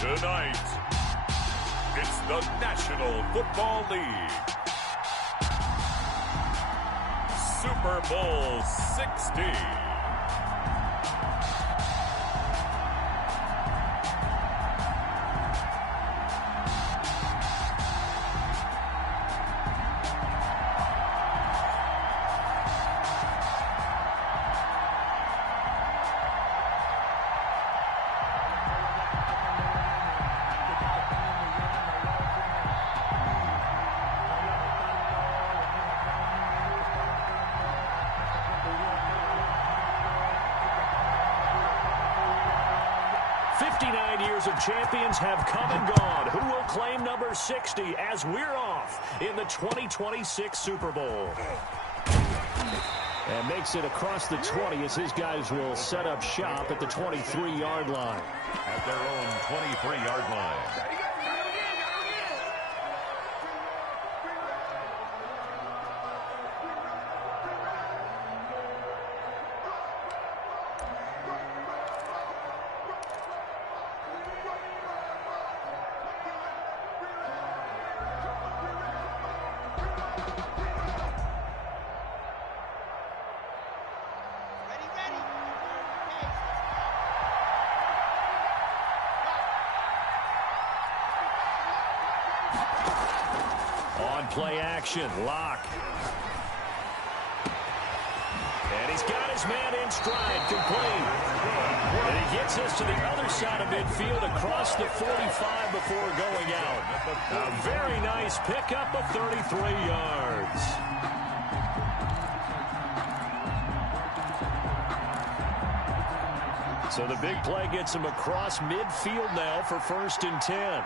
Tonight, it's the National Football League. Super Bowl 60. Of champions have come and gone. Who will claim number 60 as we're off in the 2026 Super Bowl? And makes it across the 20 as his guys will set up shop at the 23-yard line. At their own 23-yard line. Play action, Lock. And he's got his man in stride, complete. And he gets us to the other side of midfield across the 45 before going out. A very nice pickup of 33 yards. So the big play gets him across midfield now for 1st and 10.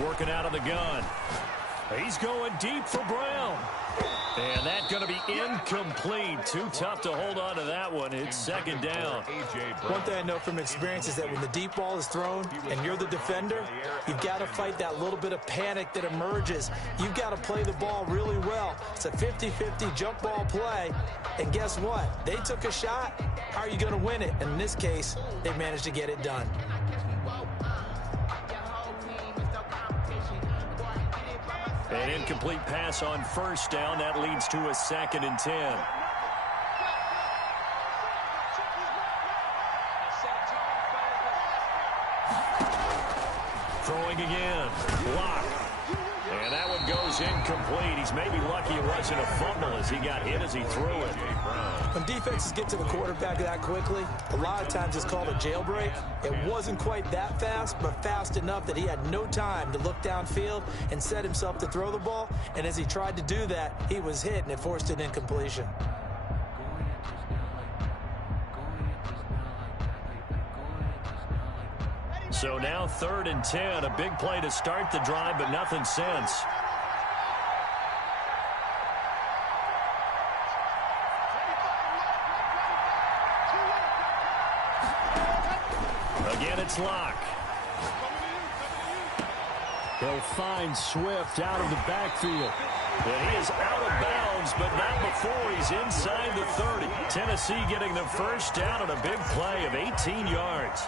Working out of the gun. He's going deep for Brown. And that's going to be incomplete. Too tough to hold on to that one. It's 2nd down. One thing I know from experience is that when the deep ball is thrown and you're the defender, you've got to fight that little bit of panic that emerges. You've got to play the ball really well. It's a 50-50 jump ball play. And guess what? They took a shot. How are you going to win it? And in this case, they managed to get it done. An incomplete pass on 1st down. That leads to a 2nd and 10. Throwing again. Block. And that one goes incomplete. He's maybe lucky it wasn't a fumble as he got hit as he threw it. When defenses get to the quarterback that quickly, a lot of times it's called a jailbreak. It wasn't quite that fast, but fast enough that he had no time to look downfield and set himself to throw the ball. And as he tried to do that, he was hit, and it forced an incompletion. So now 3rd and 10. A big play to start the drive, but nothing since. Again, it's Lock. He'll find Swift out of the backfield. And he is out of bounds, but not before he's inside the 30. Tennessee getting the 1st down on a big play of 18 yards.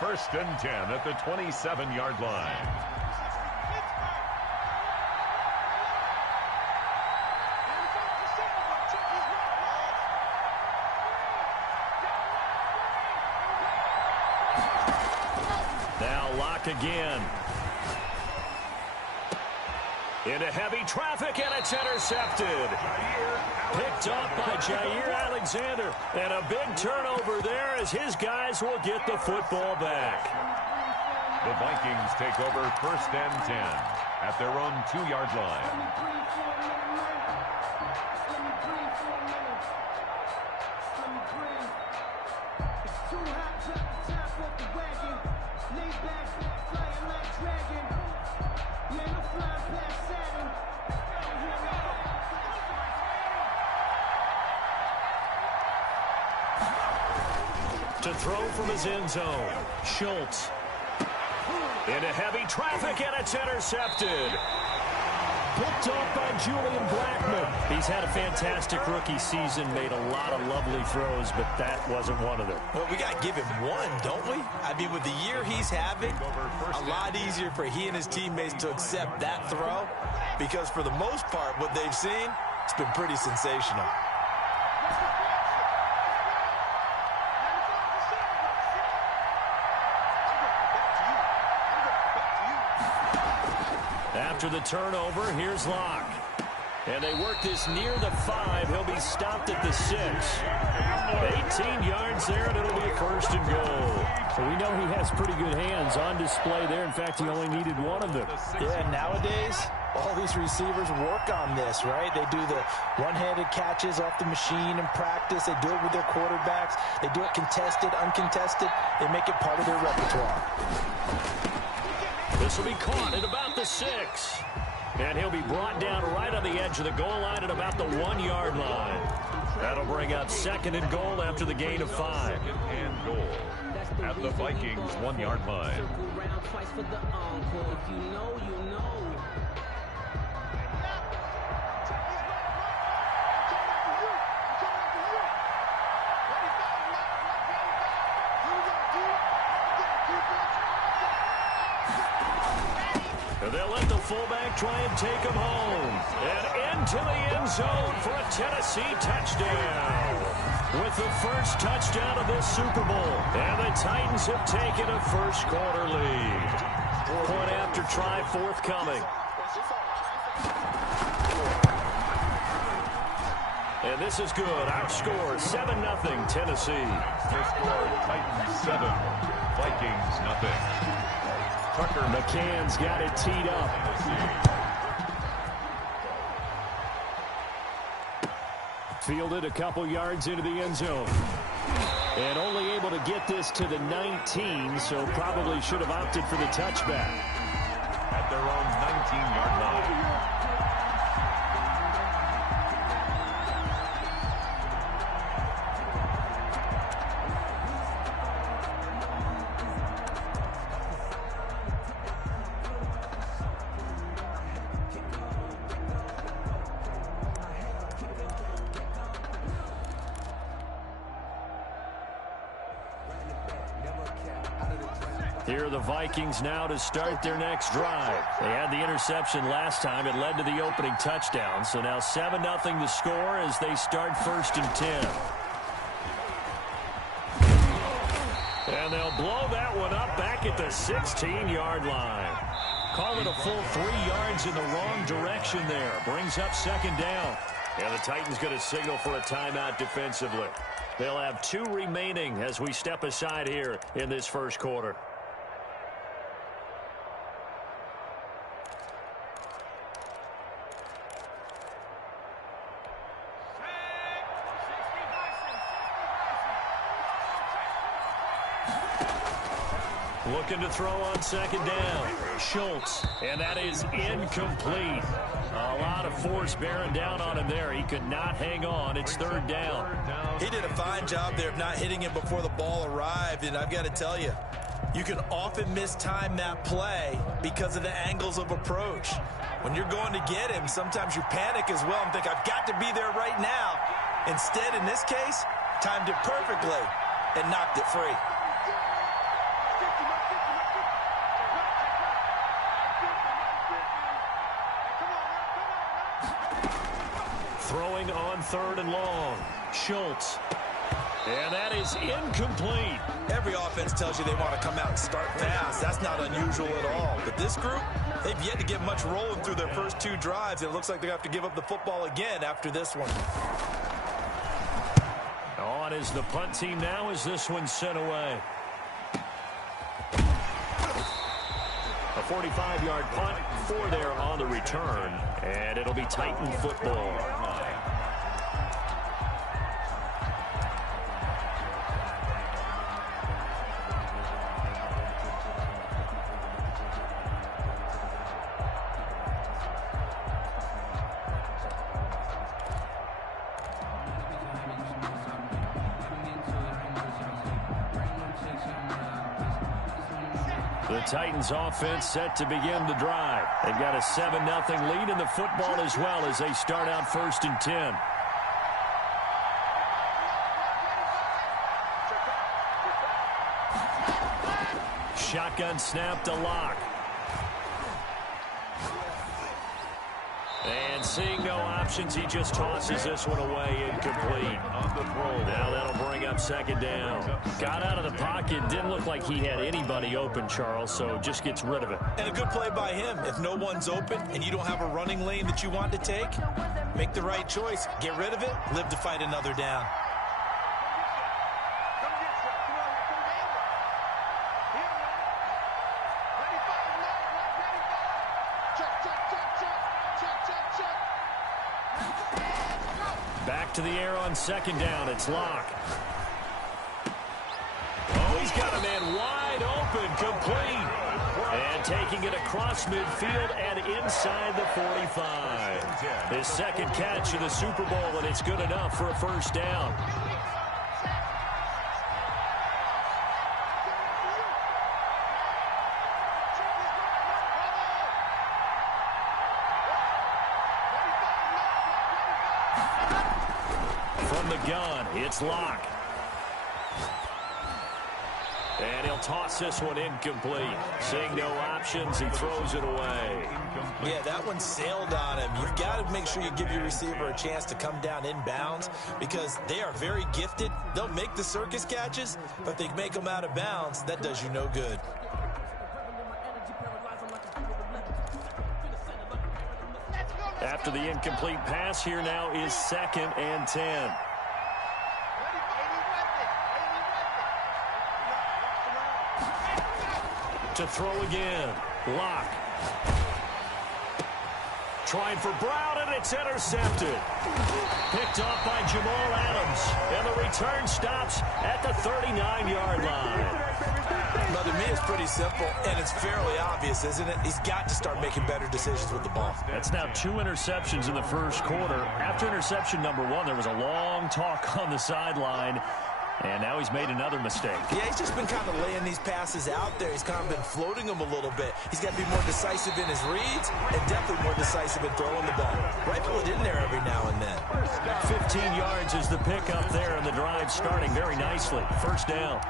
1st and 10 at the 27-yard line. Now Lock again. Into heavy traffic, and it's intercepted. Picked up by Jair Alexander. And a big turnover there as his guys will get the football back. The Vikings take over 1st and 10 at their own 2-yard line. To throw from his end zone, Schultz. Into heavy traffic, and it's intercepted. Picked off by Julian Blackmon. He's had a fantastic rookie season, made a lot of lovely throws, but that wasn't one of them. Well, we got to give him one, don't we? I mean, with the year he's having, a lot easier for he and his teammates to accept that throw, because for the most part, what they've seen, it's been pretty sensational. After the turnover, here's Locke. And they work this near the 5. He'll be stopped at the 6. 18 yards there, and it'll be a 1st and goal. So we know he has pretty good hands on display there. In fact, he only needed one of them. Yeah, nowadays, all these receivers work on this, right? They do the one-handed catches off the machine in practice. They do it with their quarterbacks. They do it contested, uncontested. They make it part of their repertoire. This will be caught at about the 6. And he'll be brought down right on the edge of the goal line at about the 1-yard line. That'll bring up 2nd and goal after the gain of 5. 2nd and goal at the Vikings 1-yard line. They'll let the fullback try and take him home. And into the end zone for a Tennessee touchdown. With the first touchdown of this Super Bowl. And the Titans have taken a first-quarter lead. Point after try forthcoming. And this is good. Our score, 7-0 Tennessee. Your score, Titans 7, Vikings 0. Tucker McCann's got it teed up. Fielded a couple yards into the end zone. And only able to get this to the 19, so probably should have opted for the touchback. At their own 19-yard line. Here are the Vikings now to start their next drive. They had the interception last time. It led to the opening touchdown. So now 7-0 the score as they start 1st and 10. And they'll blow that one up back at the 16-yard line. Call it a full 3 yards in the wrong direction there. Brings up 2nd down. And the Titans going to signal for a timeout defensively. They'll have 2 remaining as we step aside here in this first quarter. Looking to throw on 2nd down. Schultz, and that is incomplete. A lot of force bearing down on him there. He could not hang on. It's 3rd down. He did a fine job there of not hitting him before the ball arrived, and I've got to tell you, you can often mistime that play because of the angles of approach. When you're going to get him, sometimes you panic as well and think, I've got to be there right now. Instead, in this case, timed it perfectly and knocked it free. Throwing on 3rd and long. Schultz. And that is incomplete. Every offense tells you they want to come out and start fast. That's not unusual at all. But this group, they've yet to get much rolling through their first 2 drives. It looks like they have to give up the football again after this one. On is the punt team now as this one's sent away. A 45-yard punt, 4 there on the return. And it'll be Titan football. The Titans offense set to begin the drive. They've got a 7-0 lead in the football as well as they start out 1st and 10. Shotgun snap to Locke. And seeing no options, he just tosses this one away, incomplete. Now that'll bring up 2nd down. Got out of the pocket, didn't look like he had anybody open, Charles, so just gets rid of it. And a good play by him. If no one's open and you don't have a running lane that you want to take, make the right choice. Get rid of it, live to fight another down. Back to the air on 2nd down. It's Locke. Oh, he's got a man wide open, complete. And taking it across midfield and inside the 45. His 2nd catch of the Super Bowl, and it's good enough for a 1st down. From the gun, it's Locke. And he'll toss this one incomplete. Seeing no options, he throws it away. Yeah, that one sailed on him. You've got to make sure you give your receiver a chance to come down inbounds because they are very gifted. They'll make the circus catches, but they make them out of bounds. That does you no good. After the incomplete pass, here now is 2nd and 10. To throw again. Locke. Trying for Brown, and it's intercepted. Picked off by Jamal Adams. And the return stops at the 39-yard line. Well, to me, it's pretty simple, and it's fairly obvious, isn't it? He's got to start making better decisions with the ball. That's now 2 interceptions in the 1st quarter. After interception number 1, there was a long talk on the sideline. And now he's made another mistake. Yeah, he's just been kind of laying these passes out there. He's kind of been floating them a little bit. He's got to be more decisive in his reads and definitely more decisive in throwing the ball. Rifle it in there every now and then. 15 yards is the pickup there, and the drive starting very nicely. 1st down.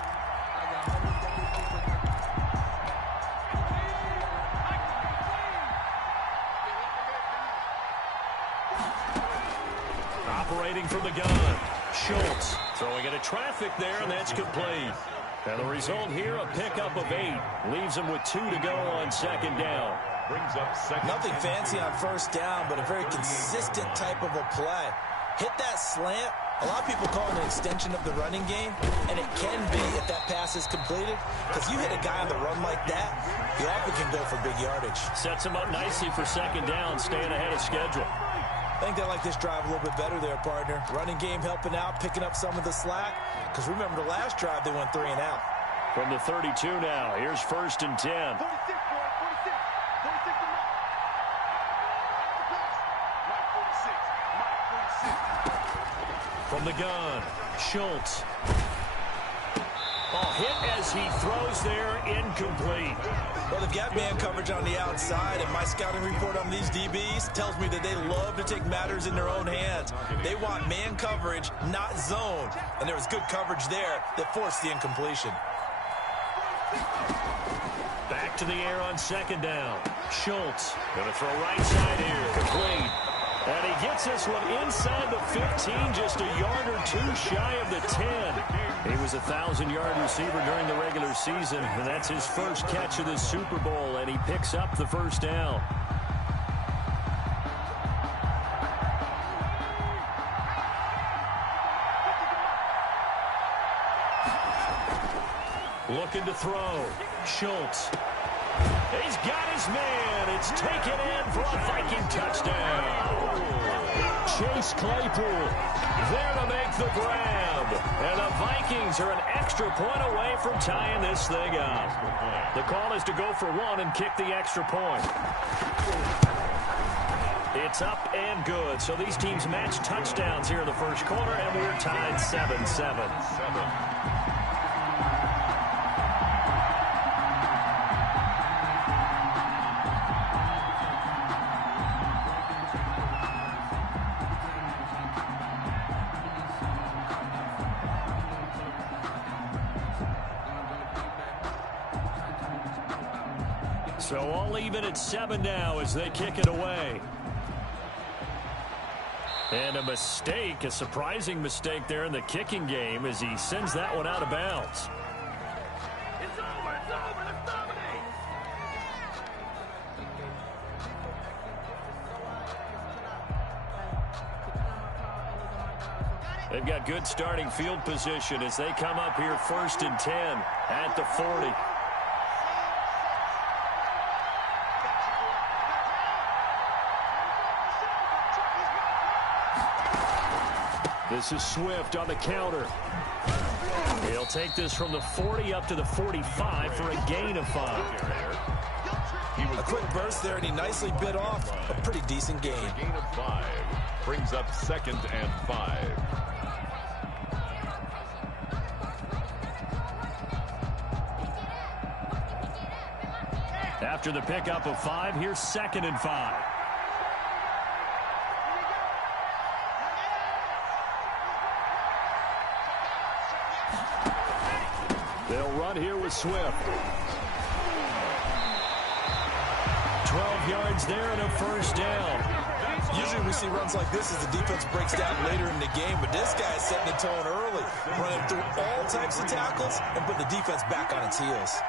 Operating from the gun. Schultz throwing into traffic there, and that's complete. And the result here, a pickup of 8. Leaves him with 2 to go on 2nd down. Brings up 2nd. Nothing fancy on 1st down, but a very consistent type of a play. Hit that slant. A lot of people call it an extension of the running game, and it can be if that pass is completed, because you hit a guy on the run like that, he often can go for big yardage. Sets him up nicely for 2nd down, staying ahead of schedule. I think they like this drive a little bit better there, partner. Running game helping out, picking up some of the slack. Because remember, the last drive, they went 3 and out. From the 32 now, here's 1st and 10. From the gun, Schultz. Ball hit as he throws there, incomplete. Well, they've got man coverage on the outside, and my scouting report on these DBs tells me that they love to take matters in their own hands. They want man coverage, not zone. And there was good coverage there that forced the incompletion. Back to the air on 2nd down. Schultz going to throw right side here, complete. And he gets this one inside the 15, just a yard or 2 shy of the 10. He was a 1,000-yard receiver during the regular season, and that's his 1st catch of the Super Bowl, and he picks up the 1st down. Looking to throw. Schultz. He's got his man. It's taken in for a Viking touchdown. Chase Claypool there to make the grab. And the Vikings are an extra point away from tying this thing up. The call is to go for 1 and kick the extra point. It's up and good. So these teams match touchdowns here in the 1st quarter, and we're tied 7-7. So all even at 7 now as they kick it away. And a mistake, a surprising mistake there in the kicking game as he sends that one out of bounds. It's over, let's dominate. They've got good starting field position as they come up here 1st and 10 at the 40. This is Swift on the counter. He'll take this from the 40 up to the 45 for a gain of 5. A quick burst there, and he nicely bit off a pretty decent gain. A gain of 5 brings up 2nd and 5. After the pickup of 5, here's 2nd and 5. They'll run here with Swift. 12 yards there and a 1st down. Usually we see runs like this as the defense breaks down later in the game, but this guy is setting the tone early, running through all types of tackles and put the defense back on its heels.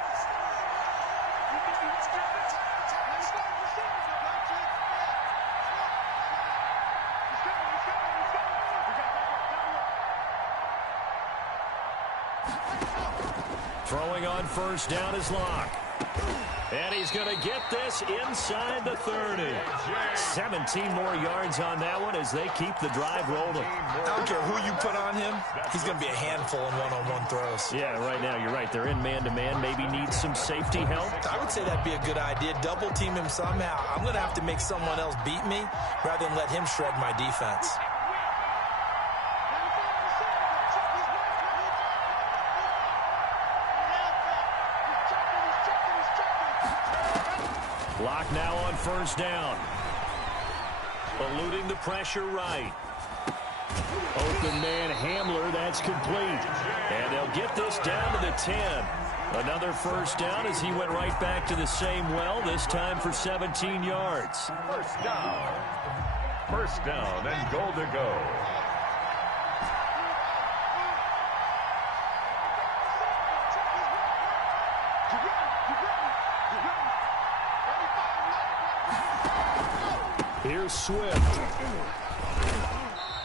Throwing on 1st down is Locke. And he's going to get this inside the 30. 17 more yards on that one as they keep the drive rolling. I don't care who you put on him, he's going to be a handful in one-on-one throws. Yeah, right now you're right. They're in man-to-man. Maybe need some safety help. I would say that'd be a good idea. Double team him somehow. I'm going to have to make someone else beat me rather than let him shred my defense. Locke now on 1st down. Eluding the pressure right. Open man Hamler, that's complete. And they'll get this down to the 10. Another 1st down as he went right back to the same well, this time for 17 yards. 1st down. 1st down and goal to go. Here's Swift.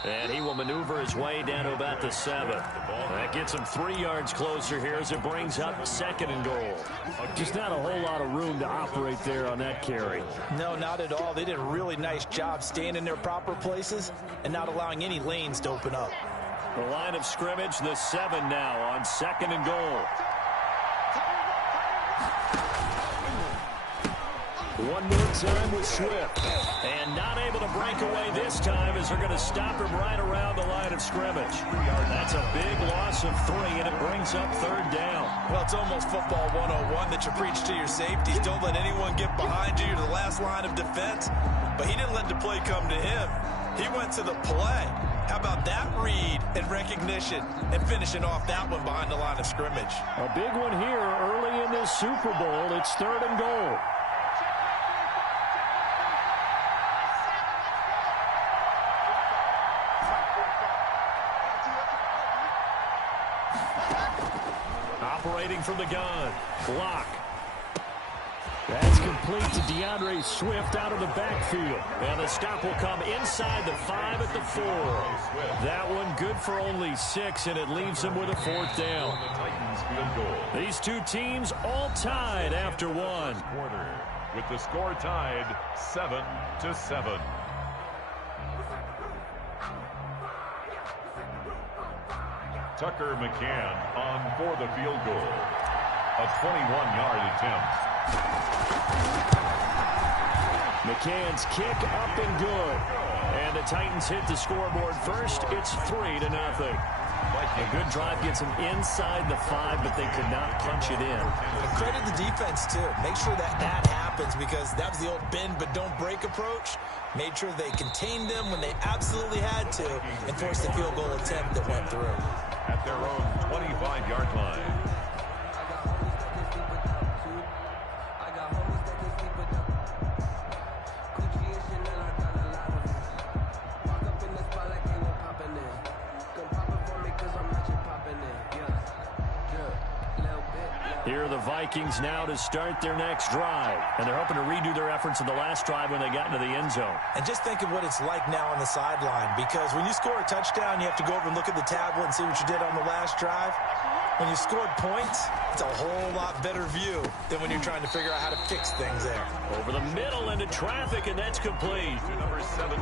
And he will maneuver his way down to about the 7. That gets him 3 yards closer here as it brings up 2nd and goal. Just not a whole lot of room to operate there on that carry. No, not at all. They did a really nice job staying in their proper places and not allowing any lanes to open up. The line of scrimmage, the 7 now on 2nd and goal. One more time with Swift. And not able to break away this time as they're going to stop him right around the line of scrimmage. That's a big loss of 3, and it brings up 3rd down. Well, it's almost football 101 that you preach to your safeties. Don't let anyone get behind you. You're the last line of defense. But he didn't let the play come to him. He went to the play. How about that read and recognition and finishing off that one behind the line of scrimmage? A big one here early in this Super Bowl. It's 3rd and goal. Operating from the gun. Block. That's complete to DeAndre Swift out of the backfield. And the stop will come inside the 5 at the 4. That one good for only 6, and it leaves them with a 4th down. These two teams all tied after 1. With the score tied 7-7. Tucker McCann on for the field goal. A 21-yard attempt. McCann's kick up and good. And the Titans hit the scoreboard first. It's 3-0. A good drive gets them inside the 5, but they could not punch it in. Credit the defense, too. Make sure that happens because that was the old bend but don't break approach. Made sure they contained them when they absolutely had to and forced the field goal attempt that went through. At their own 25-yard line. Here are the Vikings now to start their next drive. And they're hoping to redo their efforts in the last drive when they got into the end zone. And just think of what it's like now on the sideline, because when you score a touchdown, you have to go over and look at the tablet and see what you did on the last drive. When you scored points, it's a whole lot better view than when you're trying to figure out how to fix things there. Over the middle into traffic, and that's complete. Number 17.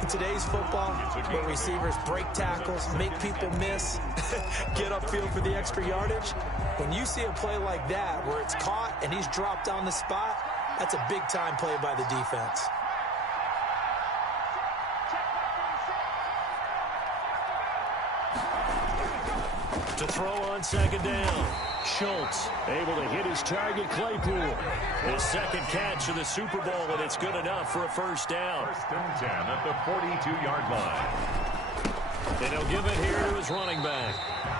In today's football, where receivers break tackles, make people miss, get upfield for the extra yardage, when you see a play like that where it's caught and he's dropped on the spot, that's a big-time play by the defense. To throw on second down. Schultz able to hit his target, Claypool. His second catch of the Super Bowl, and it's good enough for a first down. First and 10 at the 42-yard line. And he'll give it here to his running back.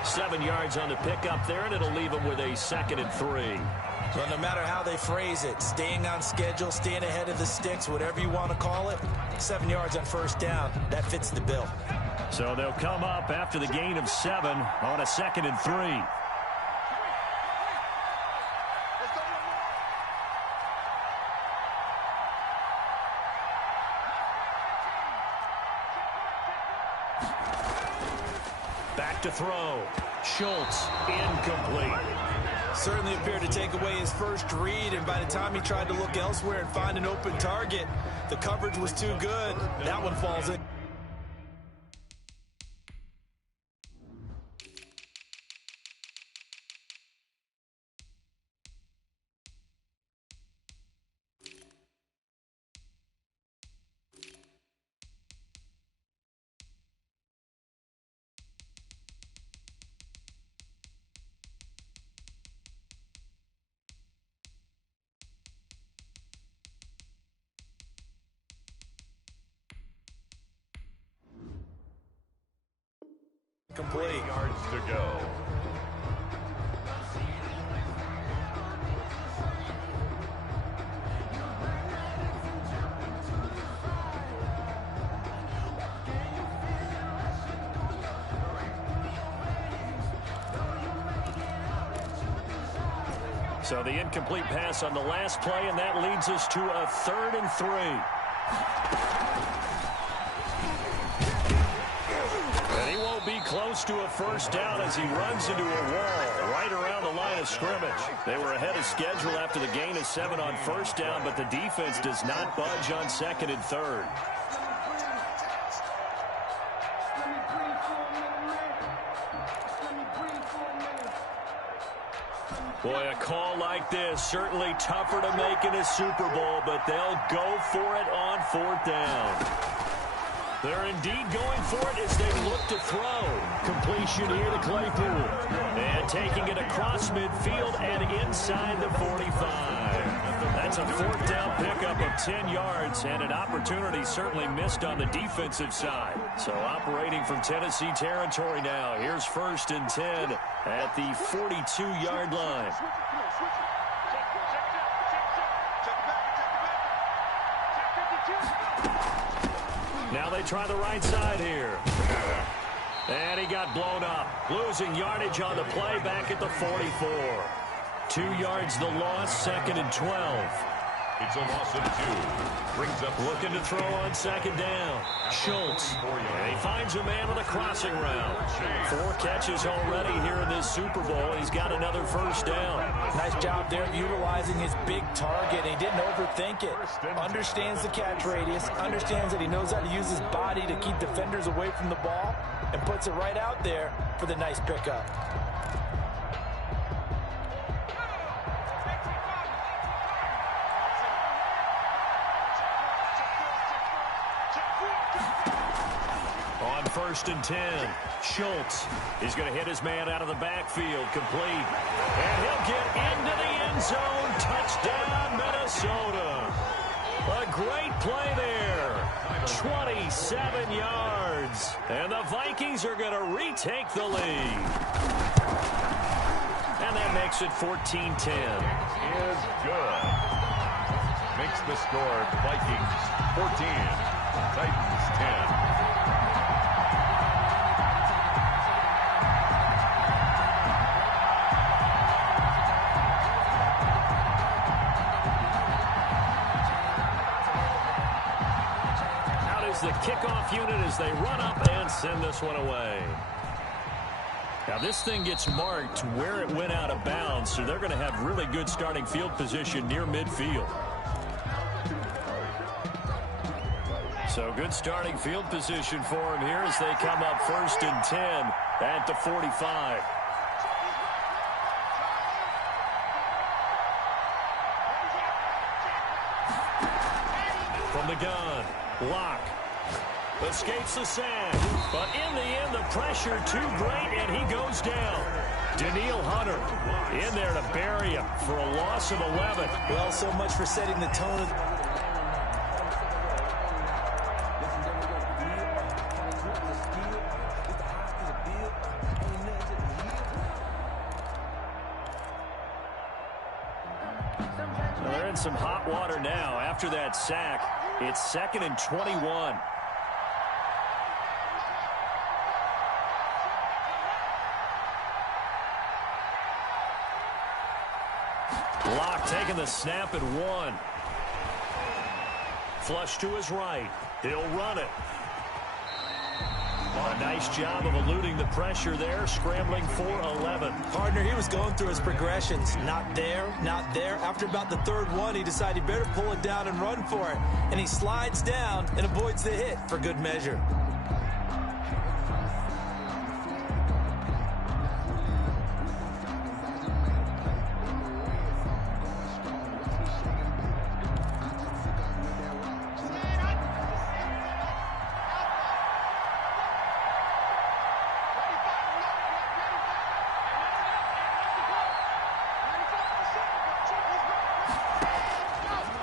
7 yards on the pickup there, and it'll leave him with a 2nd and 3. So no matter how they phrase it, staying on schedule, staying ahead of the sticks, whatever you want to call it, 7 yards on first down, that fits the bill. So they'll come up after the gain of 7 on a 2nd and 3. Back to throw. Schultz, incomplete. Certainly appeared to take away his first read, and by the time he tried to look elsewhere and find an open target, the coverage was too good. That one falls in. Complete. 3 yards to go. So the incomplete pass on the last play, and that leads us to a 3rd and 3. And he won't be close to a first down as he runs into a wall right around the line of scrimmage. They were ahead of schedule after the gain of 7 on first down, but the defense does not budge on 2nd and 3rd. Boy, a call like this, certainly tougher to make in a Super Bowl, but they'll go for it on 4th down. They're indeed going for it as they look to throw. Completion here to Claypool. And taking it across midfield and inside the 45. That's a 4th down pickup of 10 yards and an opportunity certainly missed on the defensive side. So operating from Tennessee territory now. Here's 1st and 10 at the 42-yard line. Now they try the right side here. And he got blown up. Losing yardage on the play back at the 44. 2 yards the loss, 2nd and 12. It's a loss of 2. Brings up looking to throw on 2nd down. Schultz. And he finds a man with a crossing route. 4 catches already here in this Super Bowl. He's got another first down. Nice job there utilizing his big target. He didn't overthink it. Understands the catch radius. Understands that he knows how to use his body to keep defenders away from the ball. And puts it right out there for the nice pickup. On 1st and 10, Schultz is going to hit his man out of the backfield, complete. And he'll get into the end zone. Touchdown, Minnesota. A great play there. 27 yards. And the Vikings are going to retake the lead. And that makes it 14-10. is good. Makes the score Vikings 14, Titans 10. is the kickoff unit as they run up and send this one away. Now this thing gets marked where it went out of bounds, so they're going to have really good starting field position near midfield. So good starting field position for him here as they come up 1st and 10 at the 45. From the gun, Locke escapes the sack, but in the end, the pressure too great, and he goes down. Daniil Hunter in there to bury him for a loss of 11. Well, so much for setting the tone. Well, they're in some hot water now. After that sack, it's 2nd and 21. Locke taking the snap at 1. Flush to his right. He'll run it. A nice job of eluding the pressure there, scrambling for 11. Partner, he was going through his progressions. Not there, not there. After about the 3rd one, he decided he better pull it down and run for it. And he slides down and avoids the hit for good measure.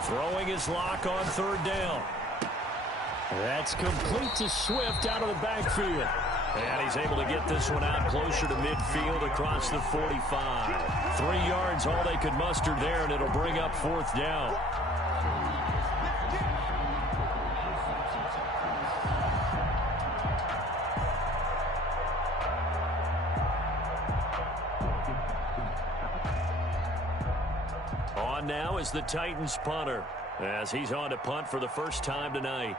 Throwing his Lock on 3rd down. That's complete to Swift out of the backfield. And he's able to get this one out closer to midfield across the 45. 3 yards, all they could muster there, and it'll bring up 4th down. On now is the Titans punter, as he's on to punt for the first time tonight.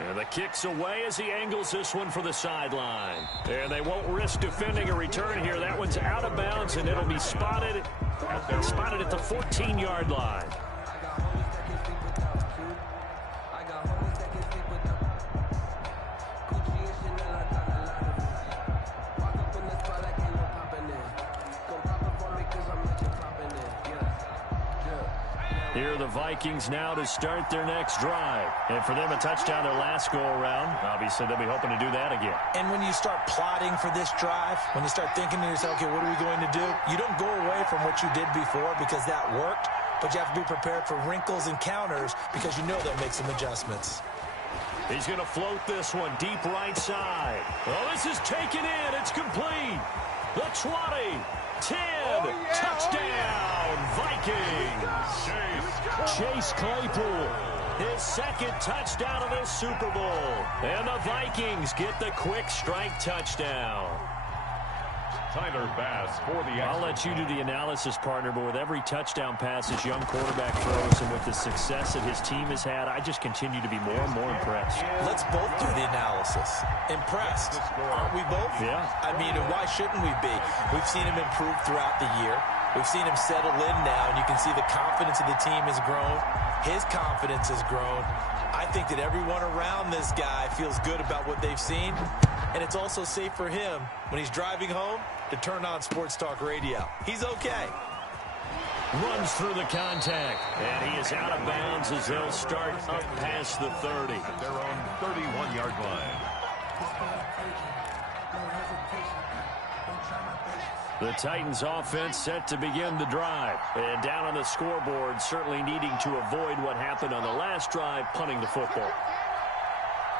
And the kick's away as he angles this one for the sideline. And they won't risk defending a return here. That one's out of bounds, and it'll be spotted at the 14-yard line. Here are the Vikings now to start their next drive. And for them, a touchdown their last go-around. Obviously, they'll be hoping to do that again. And when you start plotting for this drive, when you start thinking to yourself, okay, what are we going to do? You don't go away from what you did before because that worked, but you have to be prepared for wrinkles and counters because you know they'll make some adjustments. He's going to float this one deep right side. Oh, this is taken in. It's complete. The 20, 10, touchdown, Vikings. Chase Claypool, his 2nd touchdown of this Super Bowl. And the Vikings get the quick strike touchdown. Tyler Bass for the I'll let you do the analysis, partner, but with every touchdown pass his young quarterback throws and with the success that his team has had, I just continue to be more and more impressed. Let's both do the analysis. Impressed. Aren't we both? Yeah. I mean, why shouldn't we be? We've seen him improve throughout the year. We've seen him settle in now, and you can see the confidence of the team has grown. His confidence has grown. I think that everyone around this guy feels good about what they've seen, and it's also safe for him when he's driving home to turn on Sports Talk Radio. He's okay. Runs through the contact, and he is out of bounds as they'll start up past the 30. At their own 31-yard line. The Titans offense set to begin the drive. And down on the scoreboard, certainly needing to avoid what happened on the last drive, punting the football.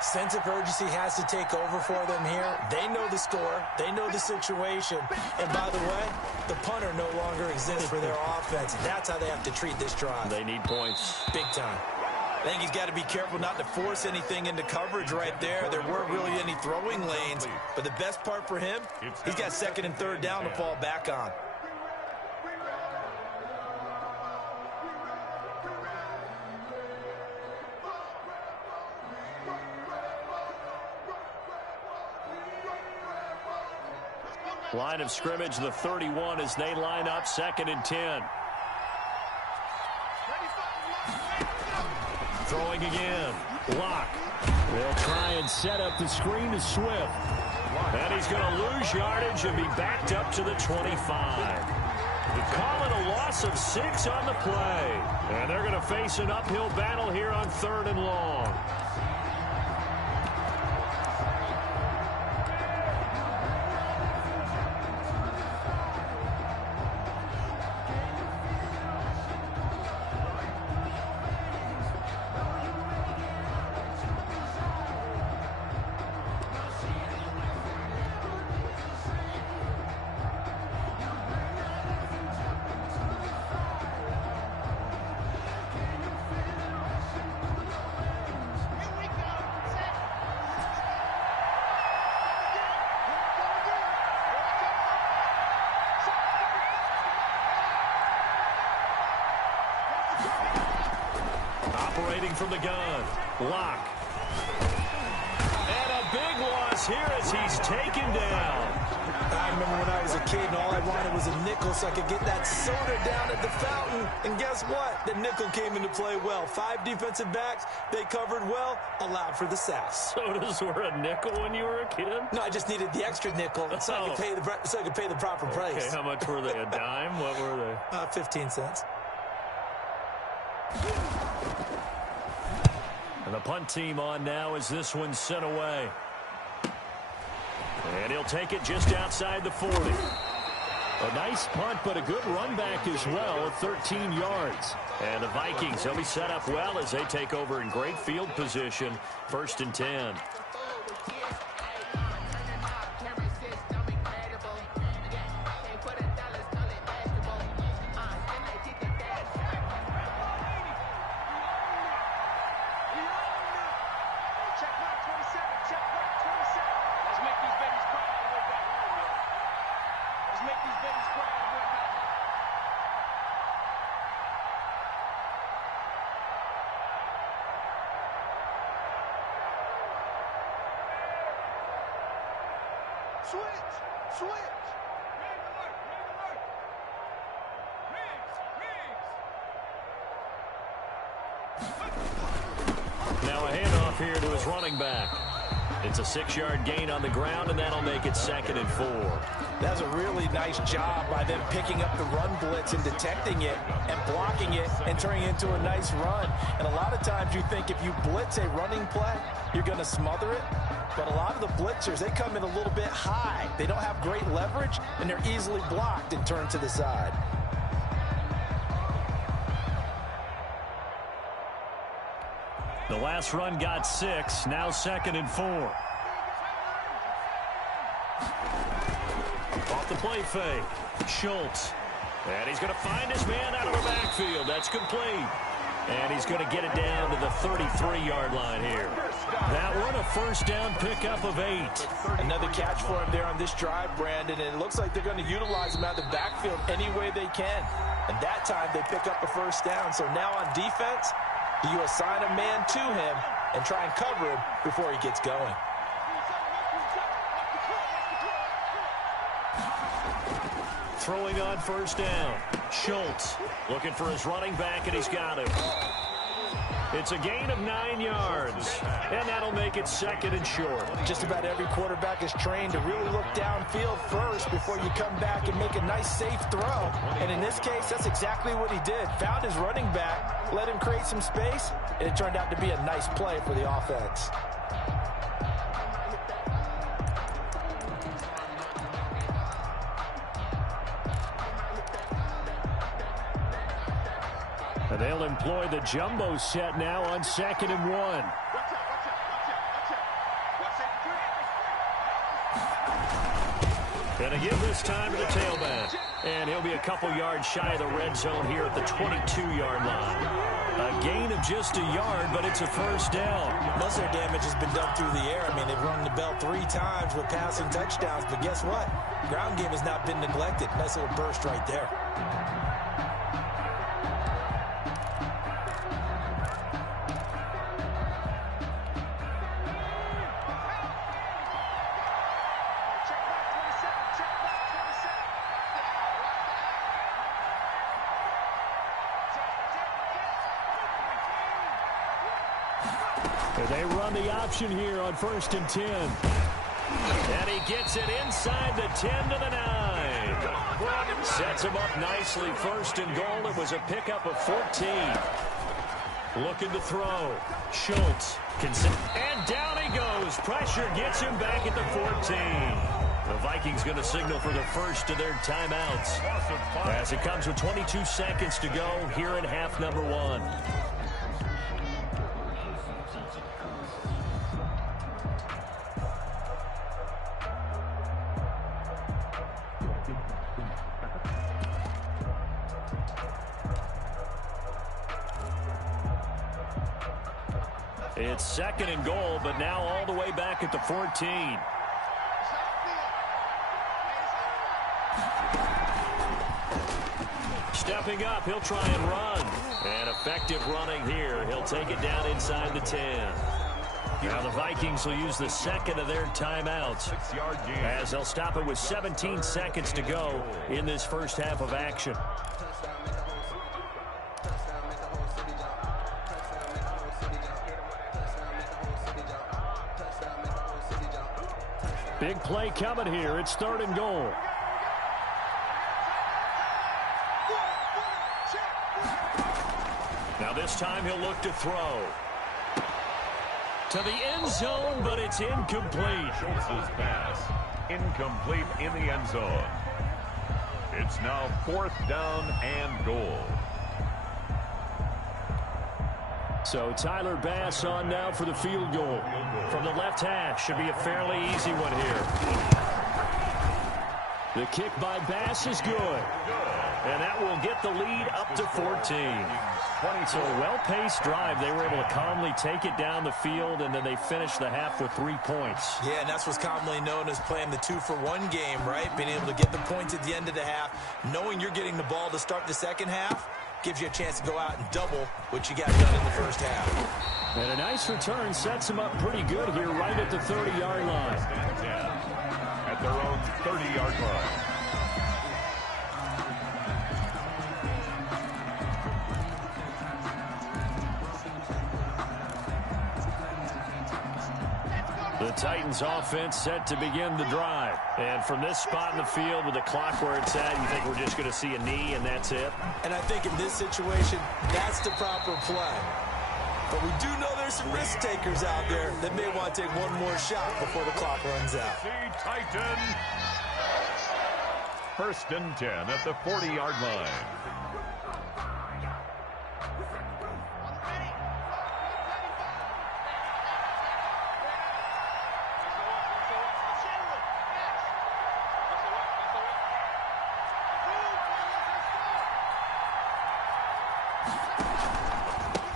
Sense of urgency has to take over for them here. They know the score. They know the situation. And by the way, the punter no longer exists for their offense. That's how they have to treat this drive. They need points. Big time. I think he's got to be careful not to force anything into coverage right there. There weren't really any throwing lanes. But the best part for him, he's got 2nd and 3rd down to fall back on. Line of scrimmage, the 31 as they line up 2nd and 10. Throwing again. Lock. They'll try and set up the screen to Swift. And he's going to lose yardage and be backed up to the 25. Call it a loss of 6 on the play. And they're going to face an uphill battle here on 3rd and long. Operating from the gun. Lock. And a big loss here as he's taken down. I remember when I was a kid and all I wanted was a nickel so I could get that soda down at the fountain. And guess what? The nickel came into play well. 5 defensive backs. They covered well. Allowed for the sass. Sodas were a nickel when you were a kid? No, I just needed the extra nickel so I could pay the proper price. Okay, how much were they? A dime? What were they? 15 cents. And the punt team on now as this one's sent away. And he'll take it just outside the 40. A nice punt, but a good run back as well at 13 yards. And the Vikings, they'll be set up well as they take over in great field position. 1st and 10. Now a handoff here to his running back. It's a 6-yard gain on the ground, and that'll make it 2nd and 4. That's a really nice job by them picking up the run blitz and detecting it and blocking it and turning it into a nice run. And a lot of times you think if you blitz a running play, you're going to smother it. But a lot of the blitzers, they come in a little bit high. They don't have great leverage, and they're easily blocked and turned to the side. The last run got 6, now 2nd and 4. Off the play fake, Schultz. And he's going to find his man out of the backfield. That's complete. And he's going to get it down to the 33-yard line here. That one, a first down pickup of 8. Another catch for him there on this drive, Brandon, and it looks like they're going to utilize him out of the backfield any way they can. And that time they pick up a first down. So now on defense, do you assign a man to him and try and cover him before he gets going? Throwing on first down. Schultz looking for his running back, and he's got him. It's a gain of 9 yards, and that'll make it 2nd and short. Just about every quarterback is trained to really look downfield first before you come back and make a nice, safe throw. And in this case, that's exactly what he did. Found his running back, let him create some space, and it turned out to be a nice play for the offense. And they'll employ the jumbo set now on 2nd and 1. And again this time to the tailback. And he'll be a couple yards shy of the red zone here at the 22-yard line. A gain of just a yard, but it's a first down. Most of their damage has been done through the air. I mean, they've rung the bell 3 times with passing touchdowns, but guess what? Ground game has not been neglected. Nice little burst right there. They run the option here on 1st and 10. And he gets it inside the 10 to the 9. Sets him up nicely. 1st and goal. It was a pickup of 14. Looking to throw. Schultz. And down he goes. Pressure gets him back at the 14. The Vikings going to signal for the first of their timeouts as it comes with 22 seconds to go here in half number 1. It's 2nd and goal, but now all the way back at the 14. Stepping up, he'll try and run. And effective running here. He'll take it down inside the 10. Now the Vikings will use the 2nd of their timeouts as they'll stop it with 17 seconds to go in this first half of action. Big play coming here. It's 3rd and goal. Now this time he'll look to throw. To the end zone, but it's incomplete. Schultz's pass. Incomplete in the end zone. It's now 4th down and goal. So Tyler Bass on now for the field goal. From the left hash. Should be a fairly easy one here. The kick by Bass is good. And that will get the lead up to 14. So a well-paced drive. They were able to calmly take it down the field, and then they finished the half with 3 points. Yeah, and that's what's commonly known as playing the 2-for-1 game, right? Being able to get the points at the end of the half, knowing you're getting the ball to start the second half, gives you a chance to go out and double what you got done in the first half. And a nice return sets them up pretty good here right at the 30-yard line. At their own 30-yard line. The Titans offense set to begin the drive. And from this spot in the field with the clock where it's at, you think we're just going to see a knee and that's it? And I think in this situation, that's the proper play. But we do know there's some risk takers out there that may want to take one more shot before the clock runs out. Titan. 1st and 10 at the 40-yard line.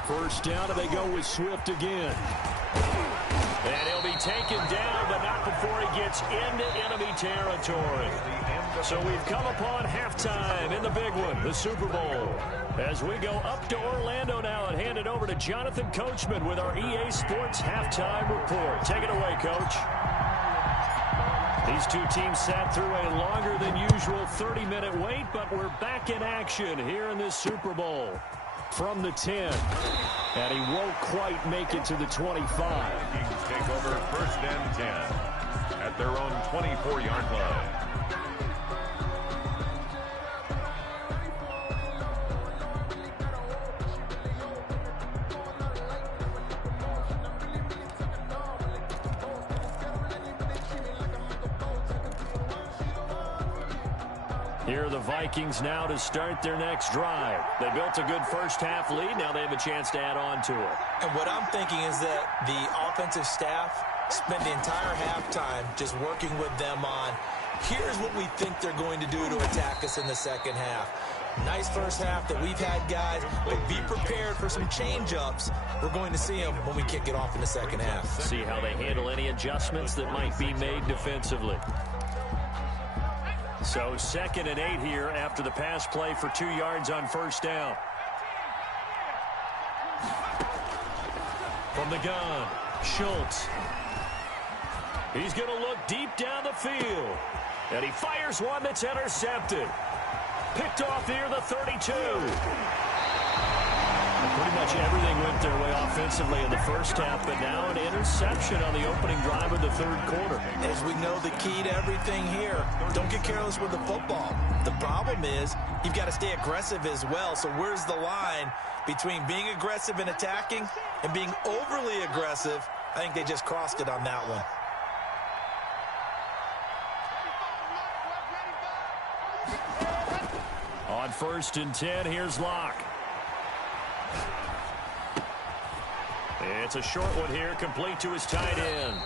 First down, and they go with Swift again. And he'll be taken down, but not before he gets into enemy territory. So we've come upon halftime in the big one, the Super Bowl. As we go up to Orlando now and hand it over to Jonathan Coachman with our EA Sports Halftime Report. Take it away, Coach. These two teams sat through a longer than usual 30-minute wait, but we're back in action here in this Super Bowl. From the 10, and he won't quite make it to the 25. Vikings take over 1st and 10 at their own 24-yard line. Here are the Vikings now to start their next drive. They built a good first half lead. Now they have a chance to add on to it. And what I'm thinking is that the offensive staff spent the entire halftime just working with them on, here's what we think they're going to do to attack us in the second half. Nice first half that we've had, guys, but be prepared for some change-ups. We're going to see them when we kick it off in the second half. See how they handle any adjustments that might be made defensively. So 2nd and 8 here after the pass play for 2 yards on first down. From the gun, Schultz. He's going to look deep down the field. And he fires one that's intercepted. Picked off near the 32. Pretty much everything went their way offensively in the first half, but now an interception on the opening drive of the third quarter. As we know, the key to everything here, don't get careless with the football. The problem is you've got to stay aggressive as well. So where's the line between being aggressive and attacking and being overly aggressive? I think they just crossed it on that one. On 1st and 10, here's Locke. It's a short one here, complete to his tight end.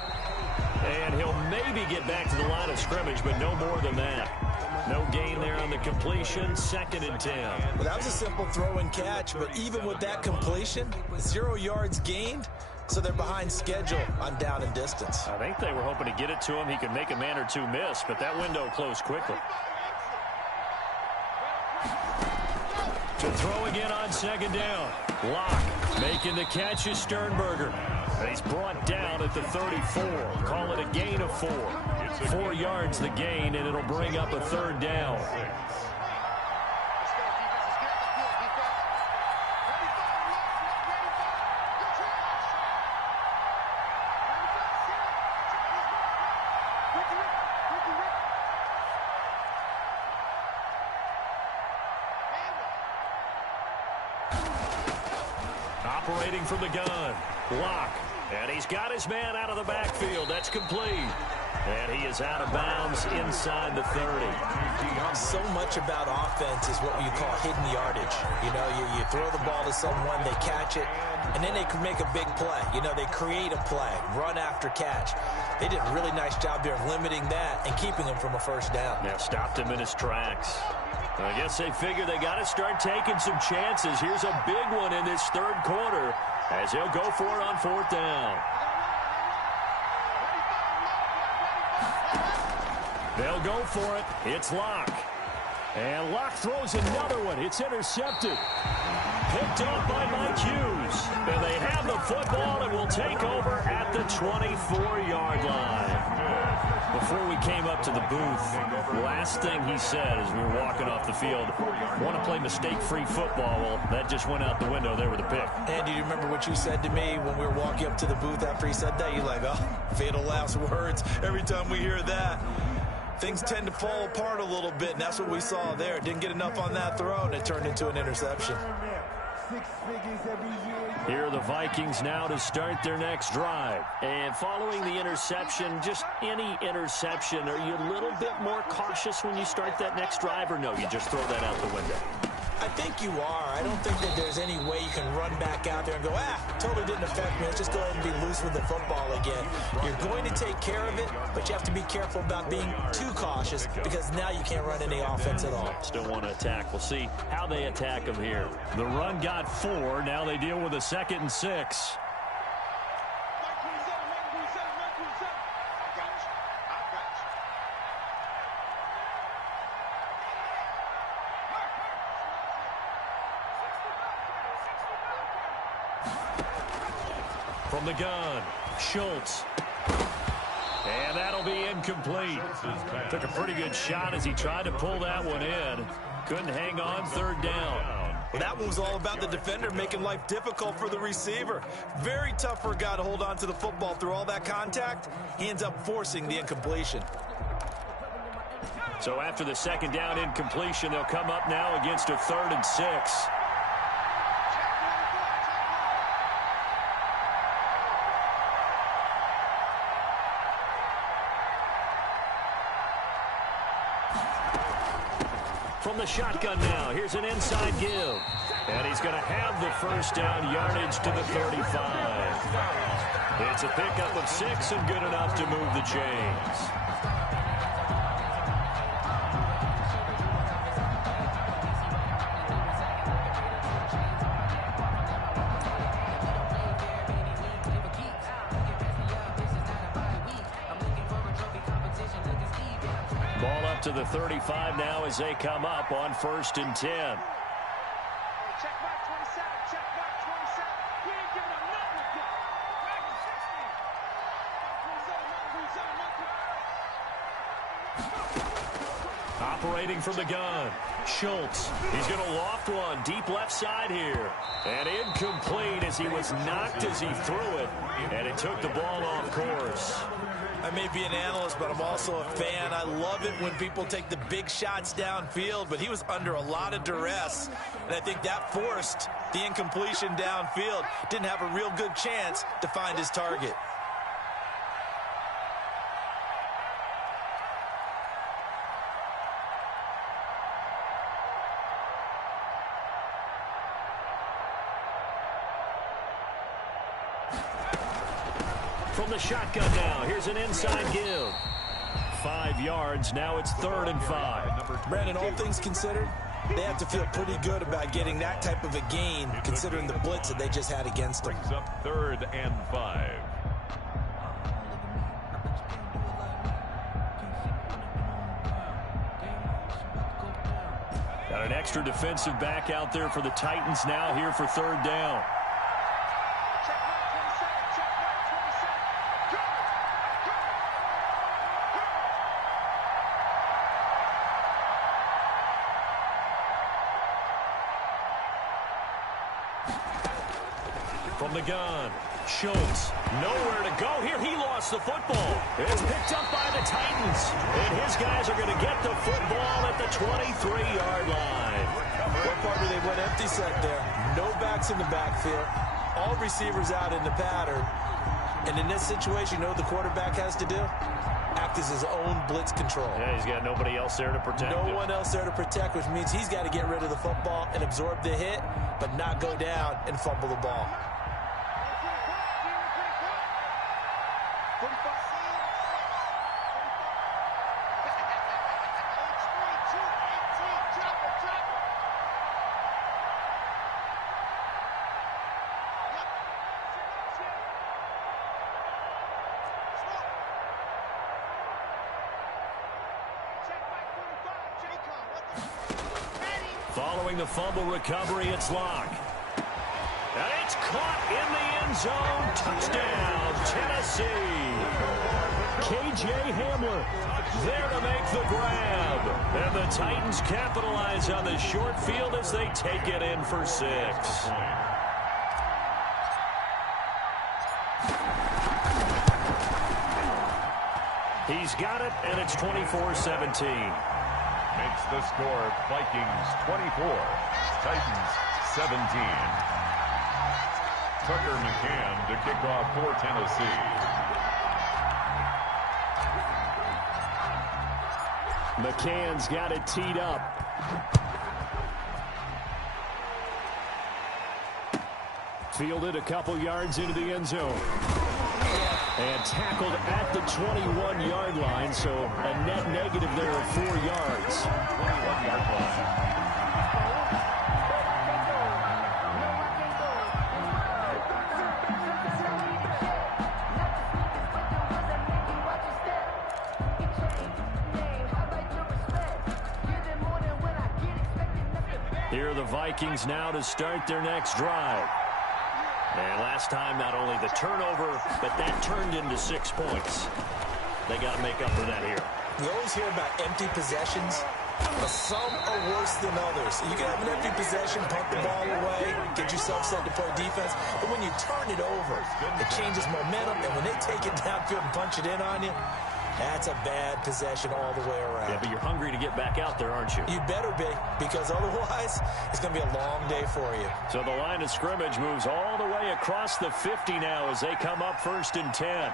And he'll maybe get back to the line of scrimmage, but no more than that. No gain there on the completion, 2nd and 10. Well, that was a simple throw and catch, but even with that completion, 0 yards gained, so they're behind schedule on down and distance. I think they were hoping to get it to him. He could make a man or two miss, but that window closed quickly. To throw again on 2nd down. Locke making the catch is Sternberger. He's brought down at the 34. Call it a gain of 4. 4 yards the gain, and it'll bring up a 3rd down. Operating from the gun, Locke. And he's got his man out of the backfield. That's complete. And he is out of bounds inside the 30. So much about offense is what you call hidden yardage. You know, you throw the ball to someone, they catch it, and then they can make a big play. You know, they create a play, run after catch. They did a really nice job there of limiting that and keeping him from a 1st down. Yeah, stopped him in his tracks. I guess they figure they got to start taking some chances. Here's a big one in this 3rd quarter as he'll go for it on 4th down. They'll go for it. It's Locke. And Locke throws another one. It's intercepted. Picked up by Mike Hughes. And they have the football and will take over at the 24-yard line. Before we came up to the booth, last thing he said as we were walking off the field, want to play mistake-free football. Well, that just went out the window there with a pick. And do you remember what you said to me when we were walking up to the booth after he said that? You're like, oh, fatal last words. Every time we hear that, things tend to fall apart a little bit, and that's what we saw there. Didn't get enough on that throw, and it turned into an interception. Here are the Vikings now to start their next drive. And following the interception, just any interception, are you a little bit more cautious when you start that next drive, or no, you just throw that out the window? I think you are. I don't think that there's any way you can run back out there and go, totally didn't affect me. Let's just go ahead and be loose with the football again. You're going to take care of it, but you have to be careful about being too cautious because now you can't run any offense at all. Still want to attack. We'll see how they attack them here. The run got 4. Now they deal with a 2nd and 6. From the gun, Schultz. And that'll be incomplete. Took a pretty good shot as he tried to pull that one in. Couldn't hang on, 3rd down. Well, that one was all about the defender making life difficult for the receiver. Very tough for a guy to hold on to the football through all that contact. He ends up forcing the incompletion. So after the 2nd down incompletion, they'll come up now against a 3rd and 6. From the shotgun now, here's an inside give. And he's going to have the 1st down, yardage to the 35. It's a pickup of 6 and good enough to move the chains. Ball up to the 35 now as they come up on 1st and 10. Check back 27. Check back 27. He ain't giving up nothing with that. Back to 60. 27. Operating from the gun, Schultz. He's going to loft one deep left side here. And incomplete as he was knocked as he threw it. And it took the ball off course. I may be an analyst, but I'm also a fan. I love it when people take the big shots downfield, but he was under a lot of duress. And I think that forced the incompletion downfield. Didn't have a real good chance to find his target. From the shotgun now, here's an inside give. 5 yards, now it's 3rd and 5. Brandon, all things considered, they have to feel pretty good about getting that type of a gain, considering the blitz that they just had against them. Brings up 3rd and 5. Got an extra defensive back out there for the Titans now here for 3rd down. From the gun, Schultz, nowhere to go here. He lost the football. It's picked up by the Titans. And his guys are going to get the football at the 23-yard line. What part do they went empty set there? No backs in the backfield. All receivers out in the pattern. And in this situation, you know what the quarterback has to do? Act as his own blitz control. Yeah, he's got nobody else there to protect him. No one else there to protect, which means he's got to get rid of the football and absorb the hit, but not go down and fumble the ball. Following the fumble recovery, it's Locke. And it's caught in the end zone. Touchdown, Tennessee. K.J. Hamler there to make the grab. And the Titans capitalize on the short field as they take it in for 6. He's got it, and it's 24-17. Makes the score Vikings 24, Titans 17. Tucker McCann to kick off for Tennessee. McCann's got it teed up. Fielded a couple yards into the end zone. And tackled at the 21-yard line, so a net negative there of 4 yards. 21-yard line. Here are the Vikings now to start their next drive. And last time, not only the turnover, but that turned into 6 points. They got to make up for that here. We always hear about empty possessions, but some are worse than others. You can have an empty possession, punt the ball away, get yourself set to play defense, but when you turn it over, it changes momentum, and when they take it downfield and punch it in on you, that's a bad possession all the way around. Yeah, but you're hungry to get back out there, aren't you? You better be, because otherwise, it's going to be a long day for you. So the line of scrimmage moves all the way across the 50 now as they come up 1st and 10.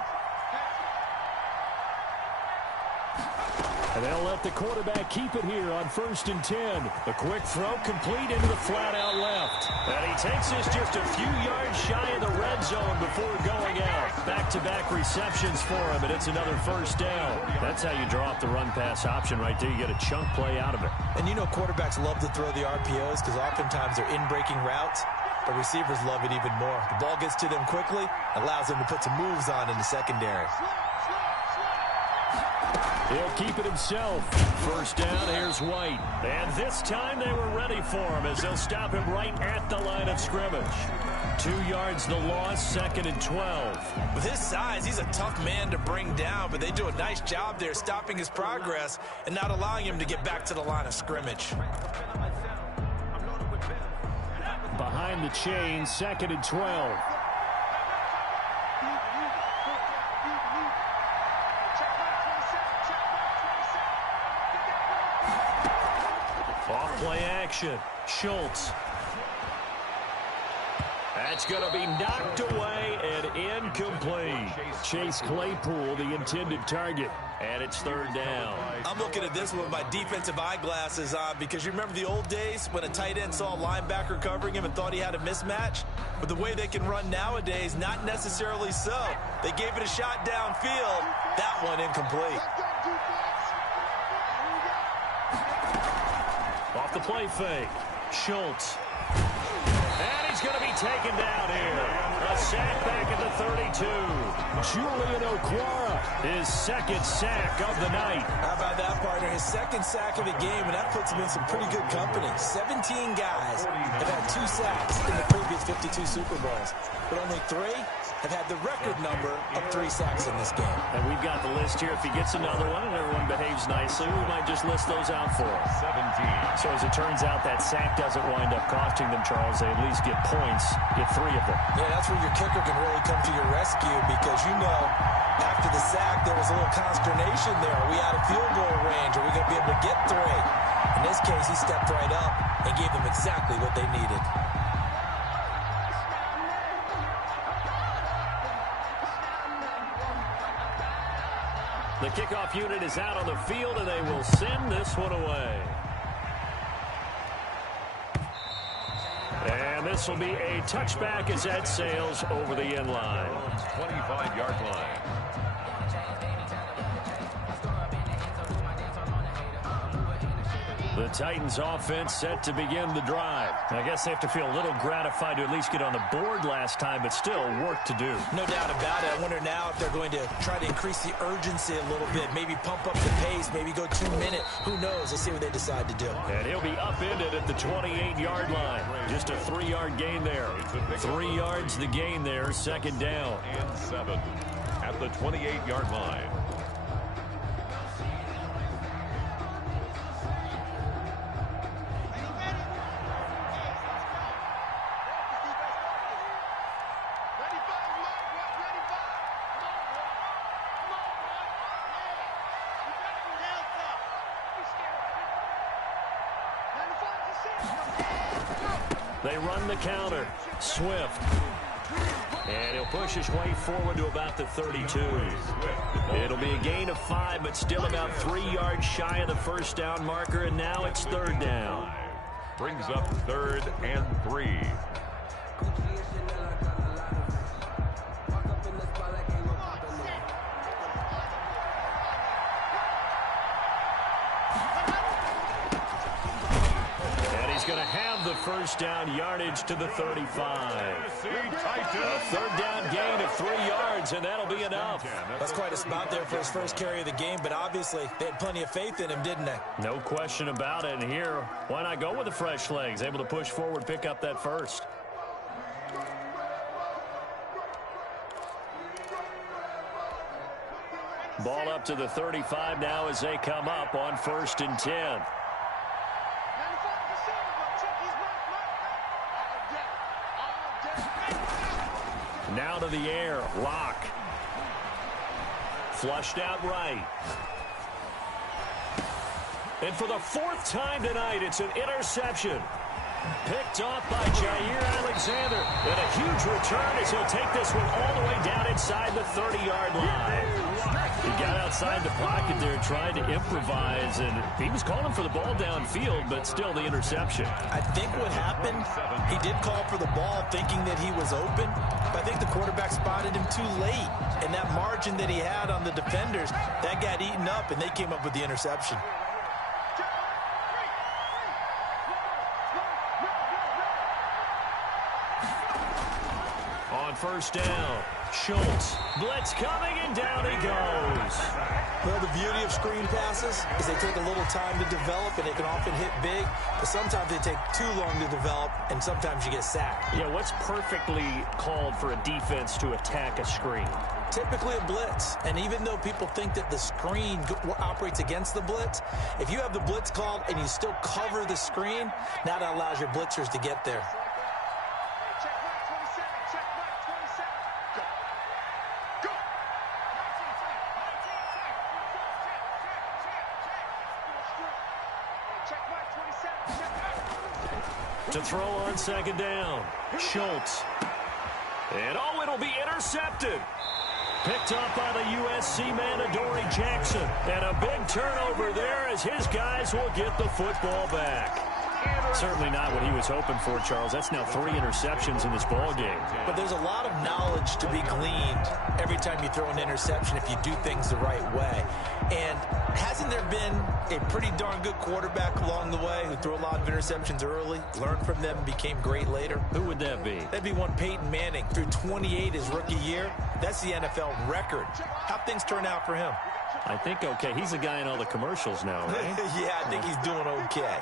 And they'll let the quarterback keep it here on 1st and 10. The quick throw complete into the flat out left. And he takes this just a few yards shy of the red zone before going out. Back-to-back receptions for him, and it's another 1st down. That's how you draw up the run-pass option right there. You get a chunk play out of it. And you know quarterbacks love to throw the RPOs because oftentimes they're in-breaking routes. The receivers love it even more. The ball gets to them quickly, allows them to put some moves on in the secondary. He'll keep it himself. First down, here's White. And this time they were ready for him as they'll stop him right at the line of scrimmage. 2 yards the loss, 2nd and 12. With his size, he's a tough man to bring down, but they do a nice job there stopping his progress and not allowing him to get back to the line of scrimmage. Behind the chain, 2nd and 12. Off play action. Schultz. That's going to be knocked away and incomplete. Chase Claypool, the intended target. And it's 3rd down. I'm looking at this with my defensive eyeglasses on because you remember the old days when a tight end saw a linebacker covering him and thought he had a mismatch? But the way they can run nowadays, not necessarily so. They gave it a shot downfield. That one incomplete. Off the play fake. Schultz. And he's going to be taken down here. A sack back at the 32. Julian Okwara, his 2nd sack of the night. How about that, partner? His 2nd sack of the game, and that puts him in some pretty good company. 17 guys have had 2 sacks in the previous 52 Super Bowls, but only 3 have had the record number of 3 sacks in this game. And we've got the list here. If he gets another one and everyone behaves nicely, we might just list those out for him. 17. So as it turns out, that sack doesn't wind up costing them, Charles. They at least get points, get 3 of them. Yeah, that's where your kicker can really come to your rescue because, you know, after the sack, there was a little consternation there. Are we out of field goal range? Are we going to be able to get 3? In this case, he stepped right up and gave them exactly what they needed. The kickoff unit is out on the field, and they will send this one away. And this will be a touchback as that sails over the end line. 25-yard line. The Titans offense set to begin the drive. I guess they have to feel a little gratified to at least get on the board last time, but still work to do. No doubt about it. I wonder now if they're going to try to increase the urgency a little bit, maybe pump up the pace, maybe go 2-minute. Who knows? Let's see what they decide to do. And he'll be upended at the 28-yard line. Just a 3-yard gain there. 3 yards the gain there, 2nd down. And 7 at the 28-yard line. They run the counter. Swift. And he'll push his way forward to about the 32. It'll be a gain of 5, but still about 3 yards shy of the 1st down marker, and now it's 3rd down. Brings up 3rd and 3. Going to have the 1st down yardage to the 35. A 3rd down gain of 3 yards, and that'll be enough. That's quite a spot there for his first carry of the game, but obviously they had plenty of faith in him, didn't they? No question about it. And here, why not go with the fresh legs? Able to push forward, pick up that 1st. Ball up to the 35 now as they come up on 1st and 10. Now to the air. Lock. Flushed out right. And for the 4th time tonight, it's an interception. Picked off by Jair Alexander. And a huge return as he'll take this one all the way down inside the 30-yard line. He got outside the pocket there trying to improvise, and he was calling for the ball downfield, but still the interception. I think what happened, he did call for the ball thinking that he was open, but I think the quarterback spotted him too late. And that margin that he had on the defenders, that got eaten up, and they came up with the interception. On 1st down, Schultz. Blitz coming, and down he goes. Well, the beauty of screen passes is they take a little time to develop, and they can often hit big, but sometimes they take too long to develop, and sometimes you get sacked. Yeah, what's perfectly called for a defense to attack a screen? Typically a blitz, and even though people think that the screen operates against the blitz, if you have the blitz called and you still cover the screen, now that allows your blitzers to get there. Check mark 27. Check mark 27. Go. Go. Check mark 27. Check mark. To throw on second down. Schultz. And oh, it'll be intercepted. Picked up by the USC man, Adoree Jackson. And a big turnover there as his guys will get the football back. Certainly not what he was hoping for, Charles. That's now 3 interceptions in this ball game. But there's a lot of knowledge to be gleaned every time you throw an interception if you do things the right way. And hasn't there been a pretty darn good quarterback along the way who threw a lot of interceptions early, learned from them, and became great later? Who would that be? That'd be one Peyton Manning. Threw 28 his rookie year. That's the NFL record. How'd things turn out for him? I think okay. He's a guy in all the commercials now, right? Yeah, I think he's doing okay.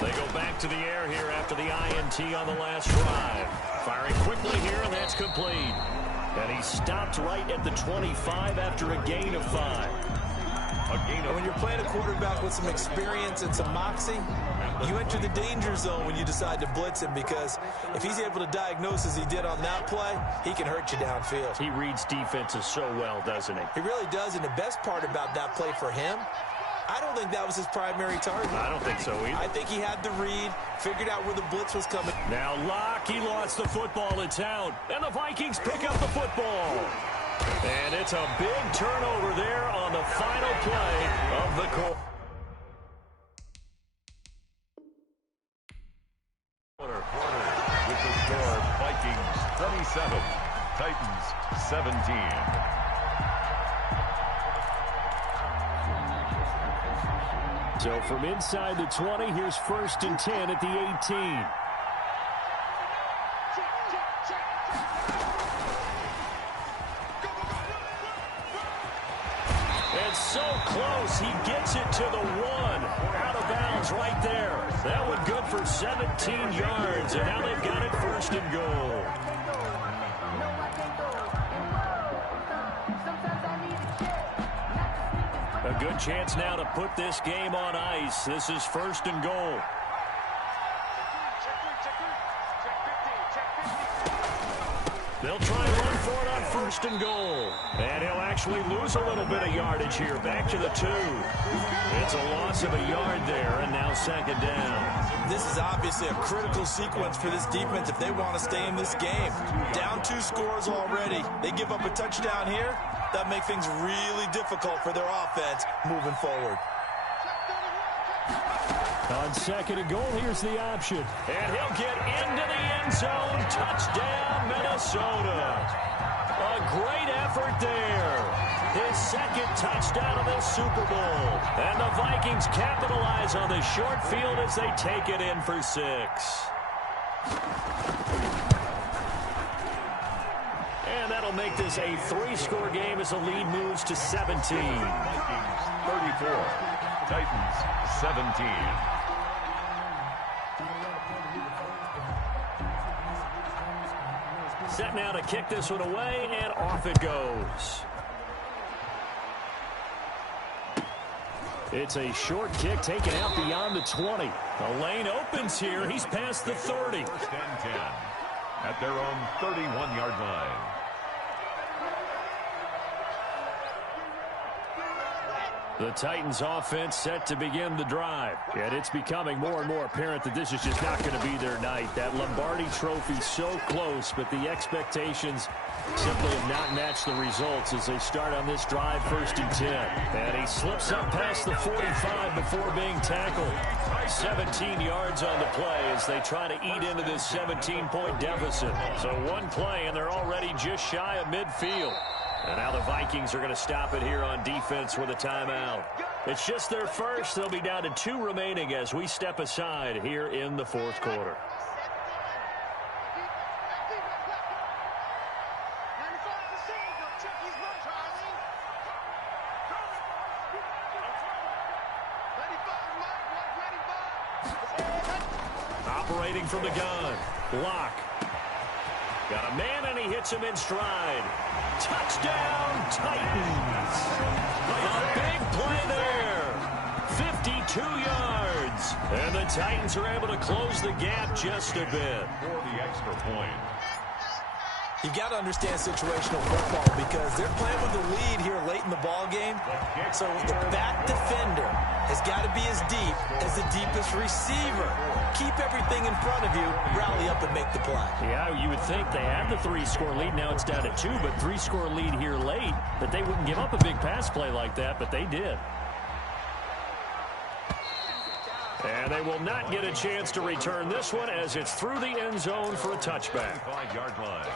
They go back to the air here after the INT on the last drive. Firing quickly here, and that's complete. And he stopped right at the 25 after a gain of 5. When you're playing a quarterback with some experience and some moxie, you enter the danger zone when you decide to blitz him, because if he's able to diagnose as he did on that play, he can hurt you downfield. He reads defenses so well, doesn't he? He really does, and the best part about that play for him, I don't think that was his primary target. I don't think so either. I think he had the read, figured out where the blitz was coming. Now Locke, he lost the football. It's out. And the Vikings pick up the football. And it's a big turnover there on the final play of the quarter. With the score, Vikings 27, Titans 17. So from inside the 20, here's 1st and 10 at the 18. And so close, he gets it to the 1. Out of bounds right there. That one good for 17 yards, and now they've got it 1st and goal. A good chance now to put this game on ice. This is 1st and goal. They'll try and run for it on 1st and goal. And he'll actually lose a little bit of yardage here. Back to the 2. It's a loss of a yard there, and now 2nd down. This is obviously a critical sequence for this defense if they want to stay in this game. Down 2 scores already. They give up a touchdown here. That makes things really difficult for their offense moving forward. On 2nd and goal, here's the option. And he'll get into the end zone. Touchdown, Minnesota. A great effort there. His 2nd touchdown of this Super Bowl. And the Vikings capitalize on the short field as they take it in for 6. And that'll make this a 3-score game as the lead moves to 17. Vikings 34, Titans 17. Set now to kick this one away, and off it goes. It's a short kick taken out beyond the 20. The lane opens here. He's past the 30. 1st and 10 at their own 31-yard line. The Titans offense set to begin the drive. And it's becoming more and more apparent that this is just not going to be their night. That Lombardi trophy so close, but the expectations simply have not matched the results as they start on this drive 1st and 10. And he slips up past the 45 before being tackled. 17 yards on the play as they try to eat into this 17-point deficit. So one play, and they're already just shy of midfield. And now the Vikings are going to stop it here on defense with a timeout. It's just their first. They'll be down to 2 remaining as we step aside here in the 4th quarter. Operating from the gun. Block. Got a man, and he hits him in stride. Touchdown, Titans. A big play there. 52 yards. And the Titans are able to close the gap just a bit. For the extra point. You got to understand situational football because they're playing with the lead here late in the ball game. So the back defender has got to be as deep as the deepest receiver. Keep everything in front of you, rally up and make the play. Yeah, you would think they have the 3-score lead. Now it's down to 2, but 3-score lead here late. That they wouldn't give up a big pass play like that, but they did. And they will not get a chance to return this one as it's through the end zone for a touchback. 5-yard line.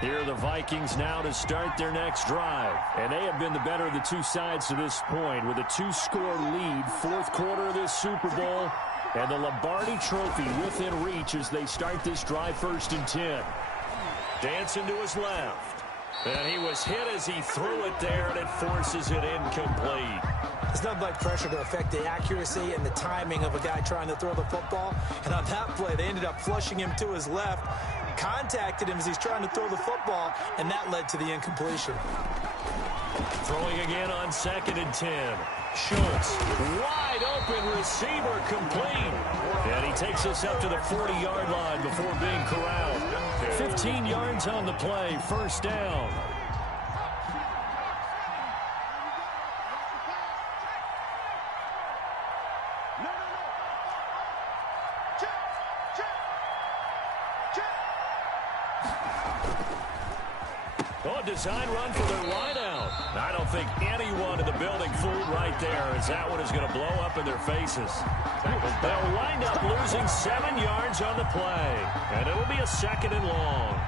Here are the Vikings now to start their next drive. And they have been the better of the two sides to this point with a 2-score lead, fourth quarter of this Super Bowl. And the Lombardi Trophy within reach as they start this drive 1st and 10. Dancing to his left. And he was hit as he threw it there, and it forces it incomplete. It's nothing like pressure to affect the accuracy and the timing of a guy trying to throw the football. And on that play, they ended up flushing him to his left, contacted him as he's trying to throw the football, and that led to the incompletion. Throwing again on 2nd and 10. Schultz, wide open receiver, complete. And he takes us up to the 40-yard line before being corralled. 15 yards on the play, first down. Oh, design run for their wideout. I don't think anyone in the building fooled right there as that one is going to blow up in their faces. They'll wind up losing 7 yards on the play, and it'll be a 2nd and long.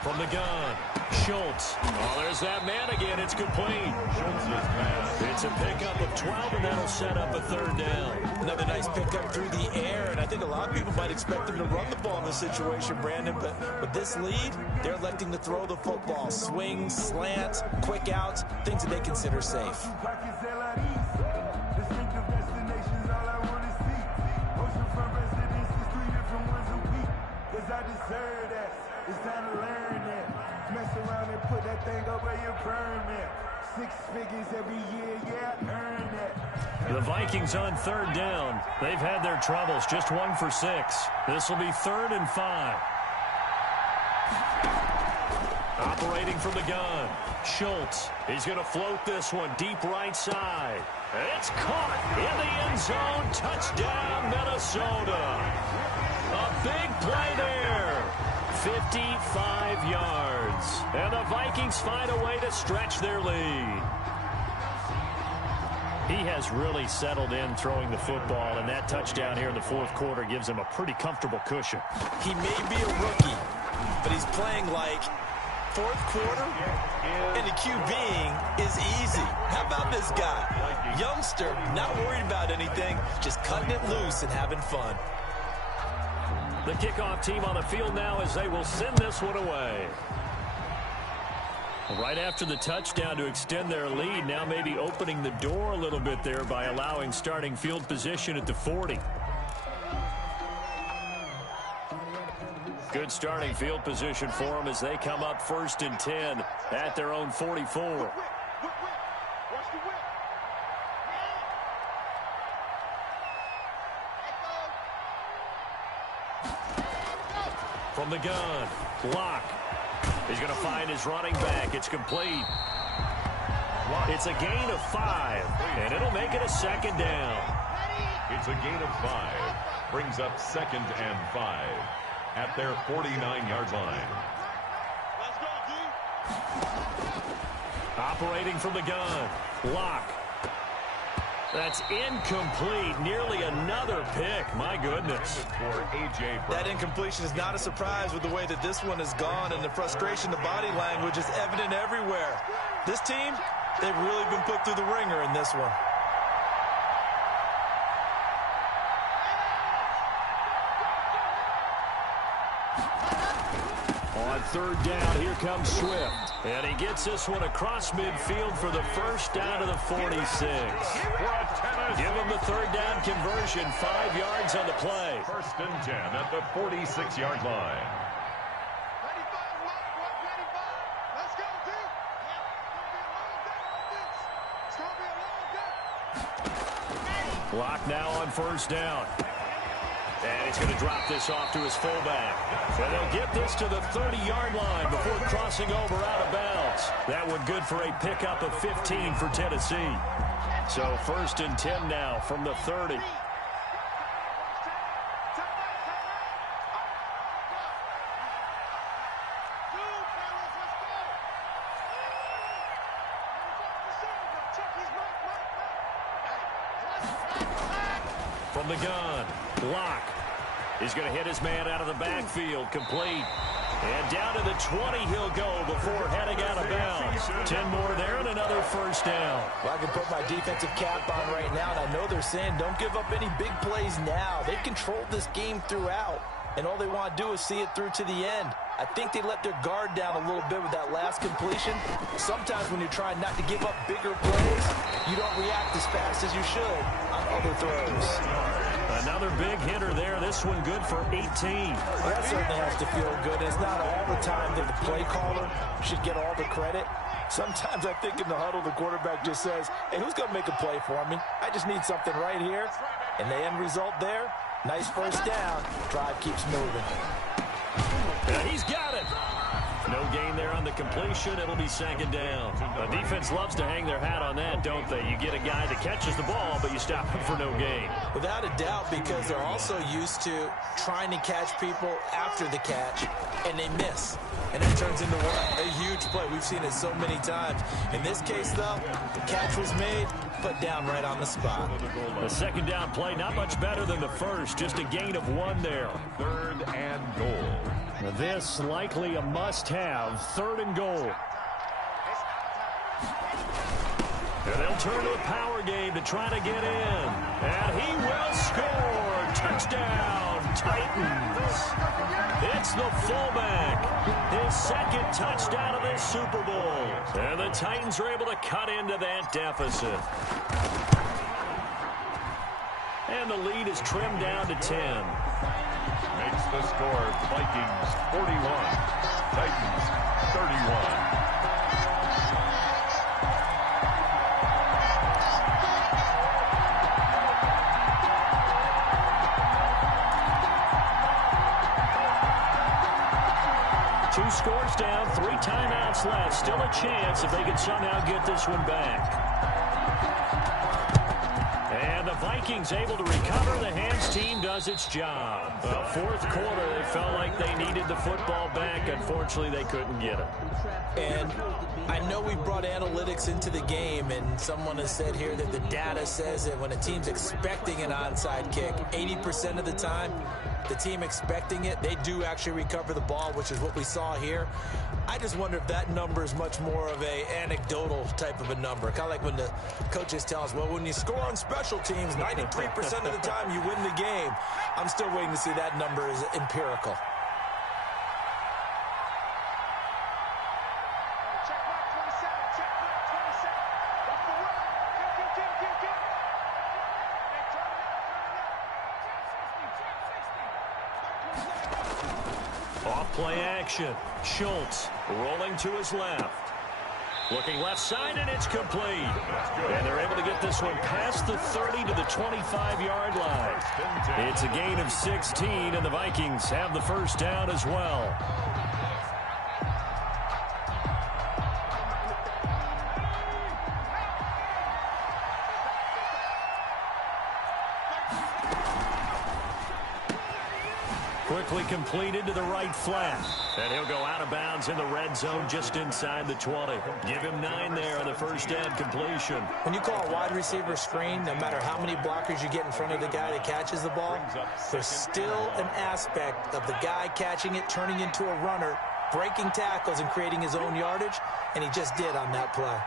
From the gun, Schultz. Oh, there's that man again. It's complete. It's a pickup of 12, and that'll set up a 3rd down. Another nice pickup through the air, and I think a lot of people might expect him to run the ball in this situation, Brandon, but with this lead, they're electing to throw the football. Swings, slants, quick outs, things that they consider safe. It's time to learn that. Mess around and put that thing up where you burn that. 6 figures every year, yeah, earn that. The Vikings on 3rd down. They've had their troubles, just 1 for 6. This will be 3rd and 5. Operating from the gun, Schultz. He's going to float this one deep right side. It's caught in the end zone. Touchdown, Minnesota. A big play there. 55 yards. And the Vikings find a way to stretch their lead. He has really settled in throwing the football, and that touchdown here in the 4th quarter gives him a pretty comfortable cushion. He may be a rookie, but he's playing like 4th quarter, and the QBing is easy. How about this guy? Youngster, not worried about anything, just cutting it loose and having fun. The kickoff team on the field now as they will send this one away. Right after the touchdown to extend their lead, now maybe opening the door a little bit there by allowing starting field position at the 40. Good starting field position for them as they come up 1st and 10 at their own 44. From the gun, block. He's going to find his running back. It's complete. It's a gain of 5, and it'll make it a 2nd down. It's a gain of 5. brings up 2nd and 5 at their 49-yard line. Let's go, D. Operating from the gun. Lock. That's incomplete. Nearly another pick. My goodness. For A.J. Brown. That incompletion is not a surprise with the way that this one has gone, and the frustration, the body language is evident everywhere. This team, they've really been put through the ringer in this one. On 3rd down, here comes Swift. And he gets this one across midfield for the first down of the 46. Give him the 3rd down conversion, 5 yards on the play. 1st and 10 at the 46-yard line. 25. Let's go, D. It's going to be a long day. Clock now on 1st down. And he's going to drop this off to his fullback. And they'll get this to the 30-yard line before crossing over out of bounds. That one good for a pickup of 15 for Tennessee. So 1st and 10 now from the 30. From the gun, Lock. He's going to hit his man out of the backfield, complete. And down to the 20 he'll go before heading out of bounds. 10 more there and another 1st down. Well, I can put my defensive cap on right now, and I know they're saying don't give up any big plays now. They controlled this game throughout, and all they want to do is see it through to the end. I think they let their guard down a little bit with that last completion. Sometimes when you're trying not to give up bigger plays, you don't react as fast as you should on other throws. Another big hitter there. This one good for 18. Well, that certainly has to feel good. It's not all the time that the play caller should get all the credit. Sometimes I think in the huddle, the quarterback just says, hey, who's going to make a play for me? I just need something right here. And the end result there, nice 1st down. Drive keeps moving. And he's got it. No gain there on the completion. It'll be 2nd down. The defense loves to hang their hat on that, don't they? You get a guy that catches the ball, but you stop him for no gain. Without a doubt, because they're also used to trying to catch people after the catch, and they miss. And that turns into a huge play. We've seen it so many times. In this case, though, the catch was made, put down right on the spot. The 2nd down play, not much better than the first. Just a gain of 1 there. 3rd and goal. This likely a must-have. 3rd and goal. And they'll turn to a power game to try to get in. And he will score. Touchdown, Titans. It's the fullback. His 2nd touchdown of this Super Bowl. And the Titans are able to cut into that deficit. And the lead is trimmed down to 10. Makes the score Vikings 41, Titans 31. Two scores down, 3 timeouts left. Still a chance if they can somehow get this one back. And the Vikings able to recover. The hands team does its job. Well, 4th quarter, they felt like they needed the football back. Unfortunately, they couldn't get it. And I know we brought analytics into the game, and someone has said here that the data says that when a team's expecting an onside kick, 80% of the time, the team expecting it, they do actually recover the ball, which is what we saw here. I just wonder if that number is much more of a anecdotal type of a number. Kind of like when the coaches tell us, well, when you score on special teams, 93% of the time you win the game. I'm still waiting to see that number is empirical. Check mark 27. Check mark 27. Off the run. Get. Hey, turn it up. Off play action. Schultz rolling to his left. Looking left side, and it's complete. And they're able to get this one past the 30 to the 25-yard line. It's a gain of 16, and the Vikings have the 1st down as well. Quickly completed to the right flat. And he'll go out of bounds in the red zone just inside the 20. Give him 9 there on the first down completion. When you call a wide receiver screen, no matter how many blockers you get in front of the guy that catches the ball, there's still an aspect of the guy catching it, turning into a runner, breaking tackles and creating his own yardage, and he just did on that play.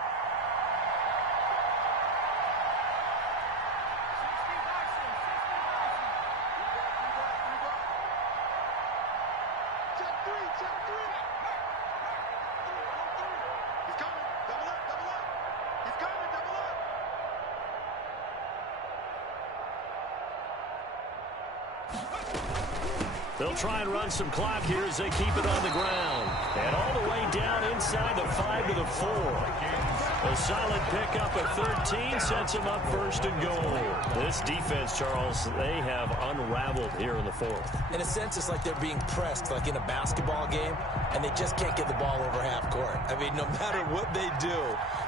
They'll try and run some clock here as they keep it on the ground. And all the way down inside the 5 to the 4. A solid pickup at 13 sets them up first and goal. This defense, Charles, they have unraveled here in the 4th. In a sense, it's like they're being pressed, like in a basketball game, and they just can't get the ball over half court. I mean, no matter what they do,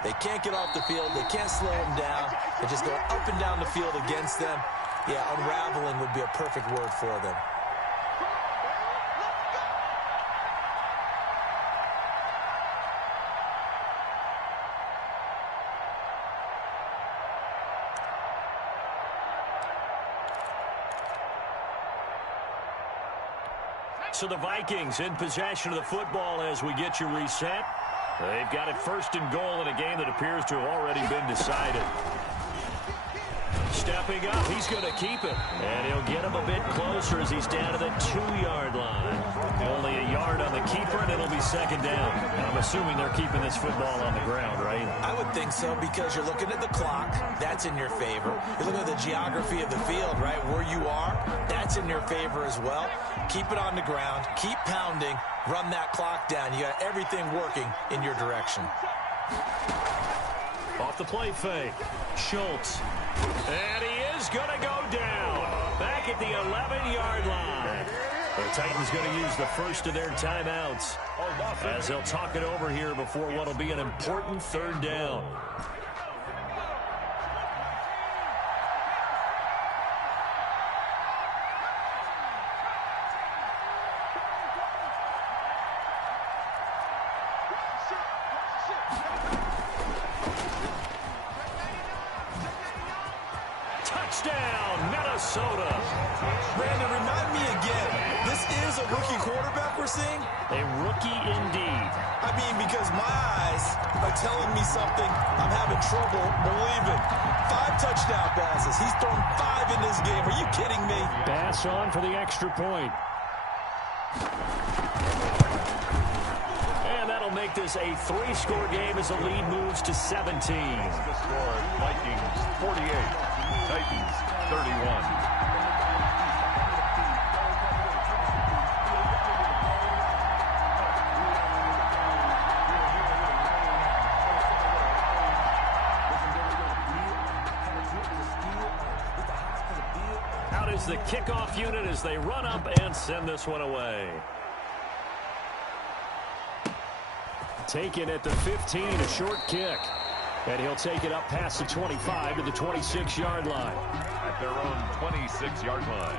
they can't get off the field. They can't slow them down. They just go up and down the field against them. Yeah, unraveling would be a perfect word for them. So the Vikings in possession of the football as we get you reset. They've got it first and goal in a game that appears to have already been decided. Stepping up, he's going to keep it. And he'll get him a bit closer as he's down to the 2-yard line. Only a yard on the keeper, and it'll be second down. And I'm assuming they're keeping this football on the ground, right? I would think so, because you're looking at the clock. That's in your favor. You're looking at the geography of the field, right? Where you are, that's in your favor as well. Keep it on the ground. Keep pounding. Run that clock down. You got everything working in your direction. Off the play fake. Schultz. And he is going to go down. Back at the 11-yard line. The Titans going to use the first of their timeouts as they'll talk it over here before what will be an important third down. Touchdown, Minnesota. Brandon, remind me again, this is a rookie quarterback we're seeing? A rookie indeed. I mean, because my eyes are telling me something I'm having trouble believing. 5 touchdown passes. He's thrown 5 in this game. Are you kidding me? Pass on for the extra point. And that'll make this a 3-score game as the lead moves to 17. The score, Vikings 48, Titans 31. Out is the kickoff unit as they run up and send this one away. Taken at the 15, a short kick. And he'll take it up past the 25 to the 26-yard line. At their own 26-yard line.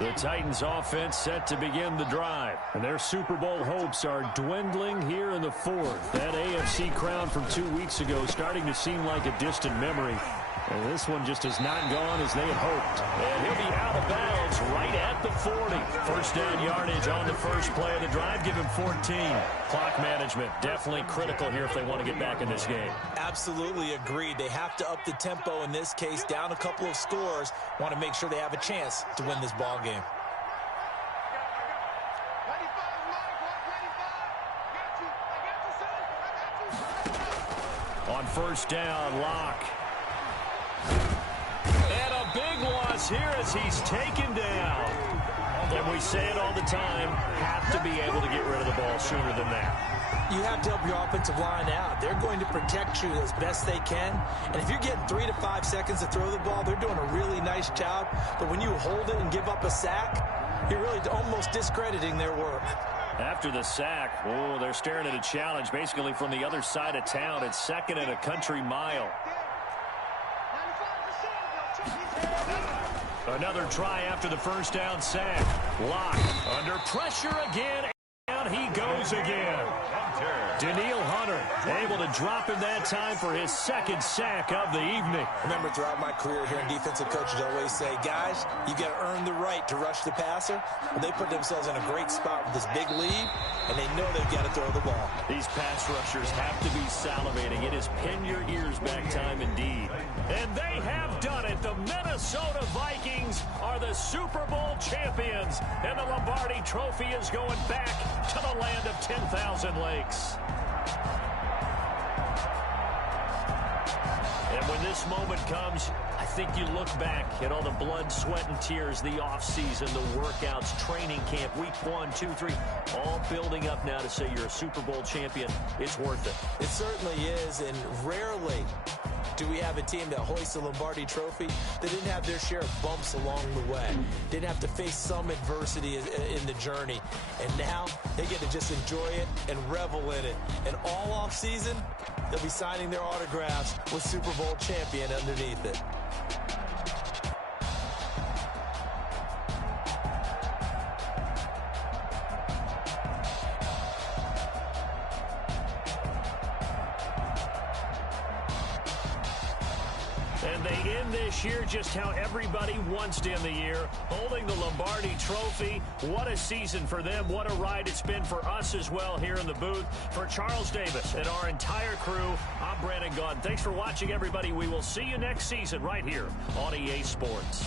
The Titans offense set to begin the drive. And their Super Bowl hopes are dwindling here in the 4th. That AFC crown from 2 weeks ago starting to seem like a distant memory. And this one just has not gone as they had hoped. And he'll be out of bounds right at the 40. First down yardage on the first play of the drive. Give him 14. Clock management definitely critical here if they want to get back in this game. Absolutely agreed. They have to up the tempo in this case, down a couple of scores. Want to make sure they have a chance to win this ball game. On first down, Locke. And a big loss here as he's taken down. And we say it all the time, have to be able to get rid of the ball sooner than that. You have to help your offensive line out. They're going to protect you as best they can. And if you're getting 3 to 5 seconds to throw the ball, they're doing a really nice job. But when you hold it and give up a sack, you're really almost discrediting their work. After the sack, oh, they're staring at a challenge basically from the other side of town. It's 2nd and a country mile. Another try after the first down sack. Lock under pressure again. And he goes again. Daniil Hunter able to drop him that time for his 2nd sack of the evening. Remember, throughout my career here in defensive coaches always say, guys, you got to earn the right to rush the passer. Well, they put themselves in a great spot with this big lead, and they know they've got to throw the ball. These pass rushers have to be salivating. It is pin your ears back time indeed. And they have done it. The Minnesota Vikings are the Super Bowl champions, and the Lombardi Trophy is going back to the land of 10,000 lakes. And when this moment comes, I think you look back at all the blood, sweat, and tears, the offseason, the workouts, training camp, week 1, 2, 3, all building up now to say you're a Super Bowl champion. It's worth it. It certainly is, and rarely do we have a team that hoists the Lombardi Trophy that didn't have their share of bumps along the way, didn't have to face some adversity in the journey, and now they get to just enjoy it and revel in it. And all off season, they'll be signing their autographs with Super Bowl champion underneath it. And they end this year just how everybody wants to end the year, holding the Lombardi Trophy. What a season for them. What a ride it's been for us as well here in the booth. For Charles Davis and our entire crew, I'm Brandon Gaudin. Thanks for watching, everybody. We will see you next season right here on EA Sports.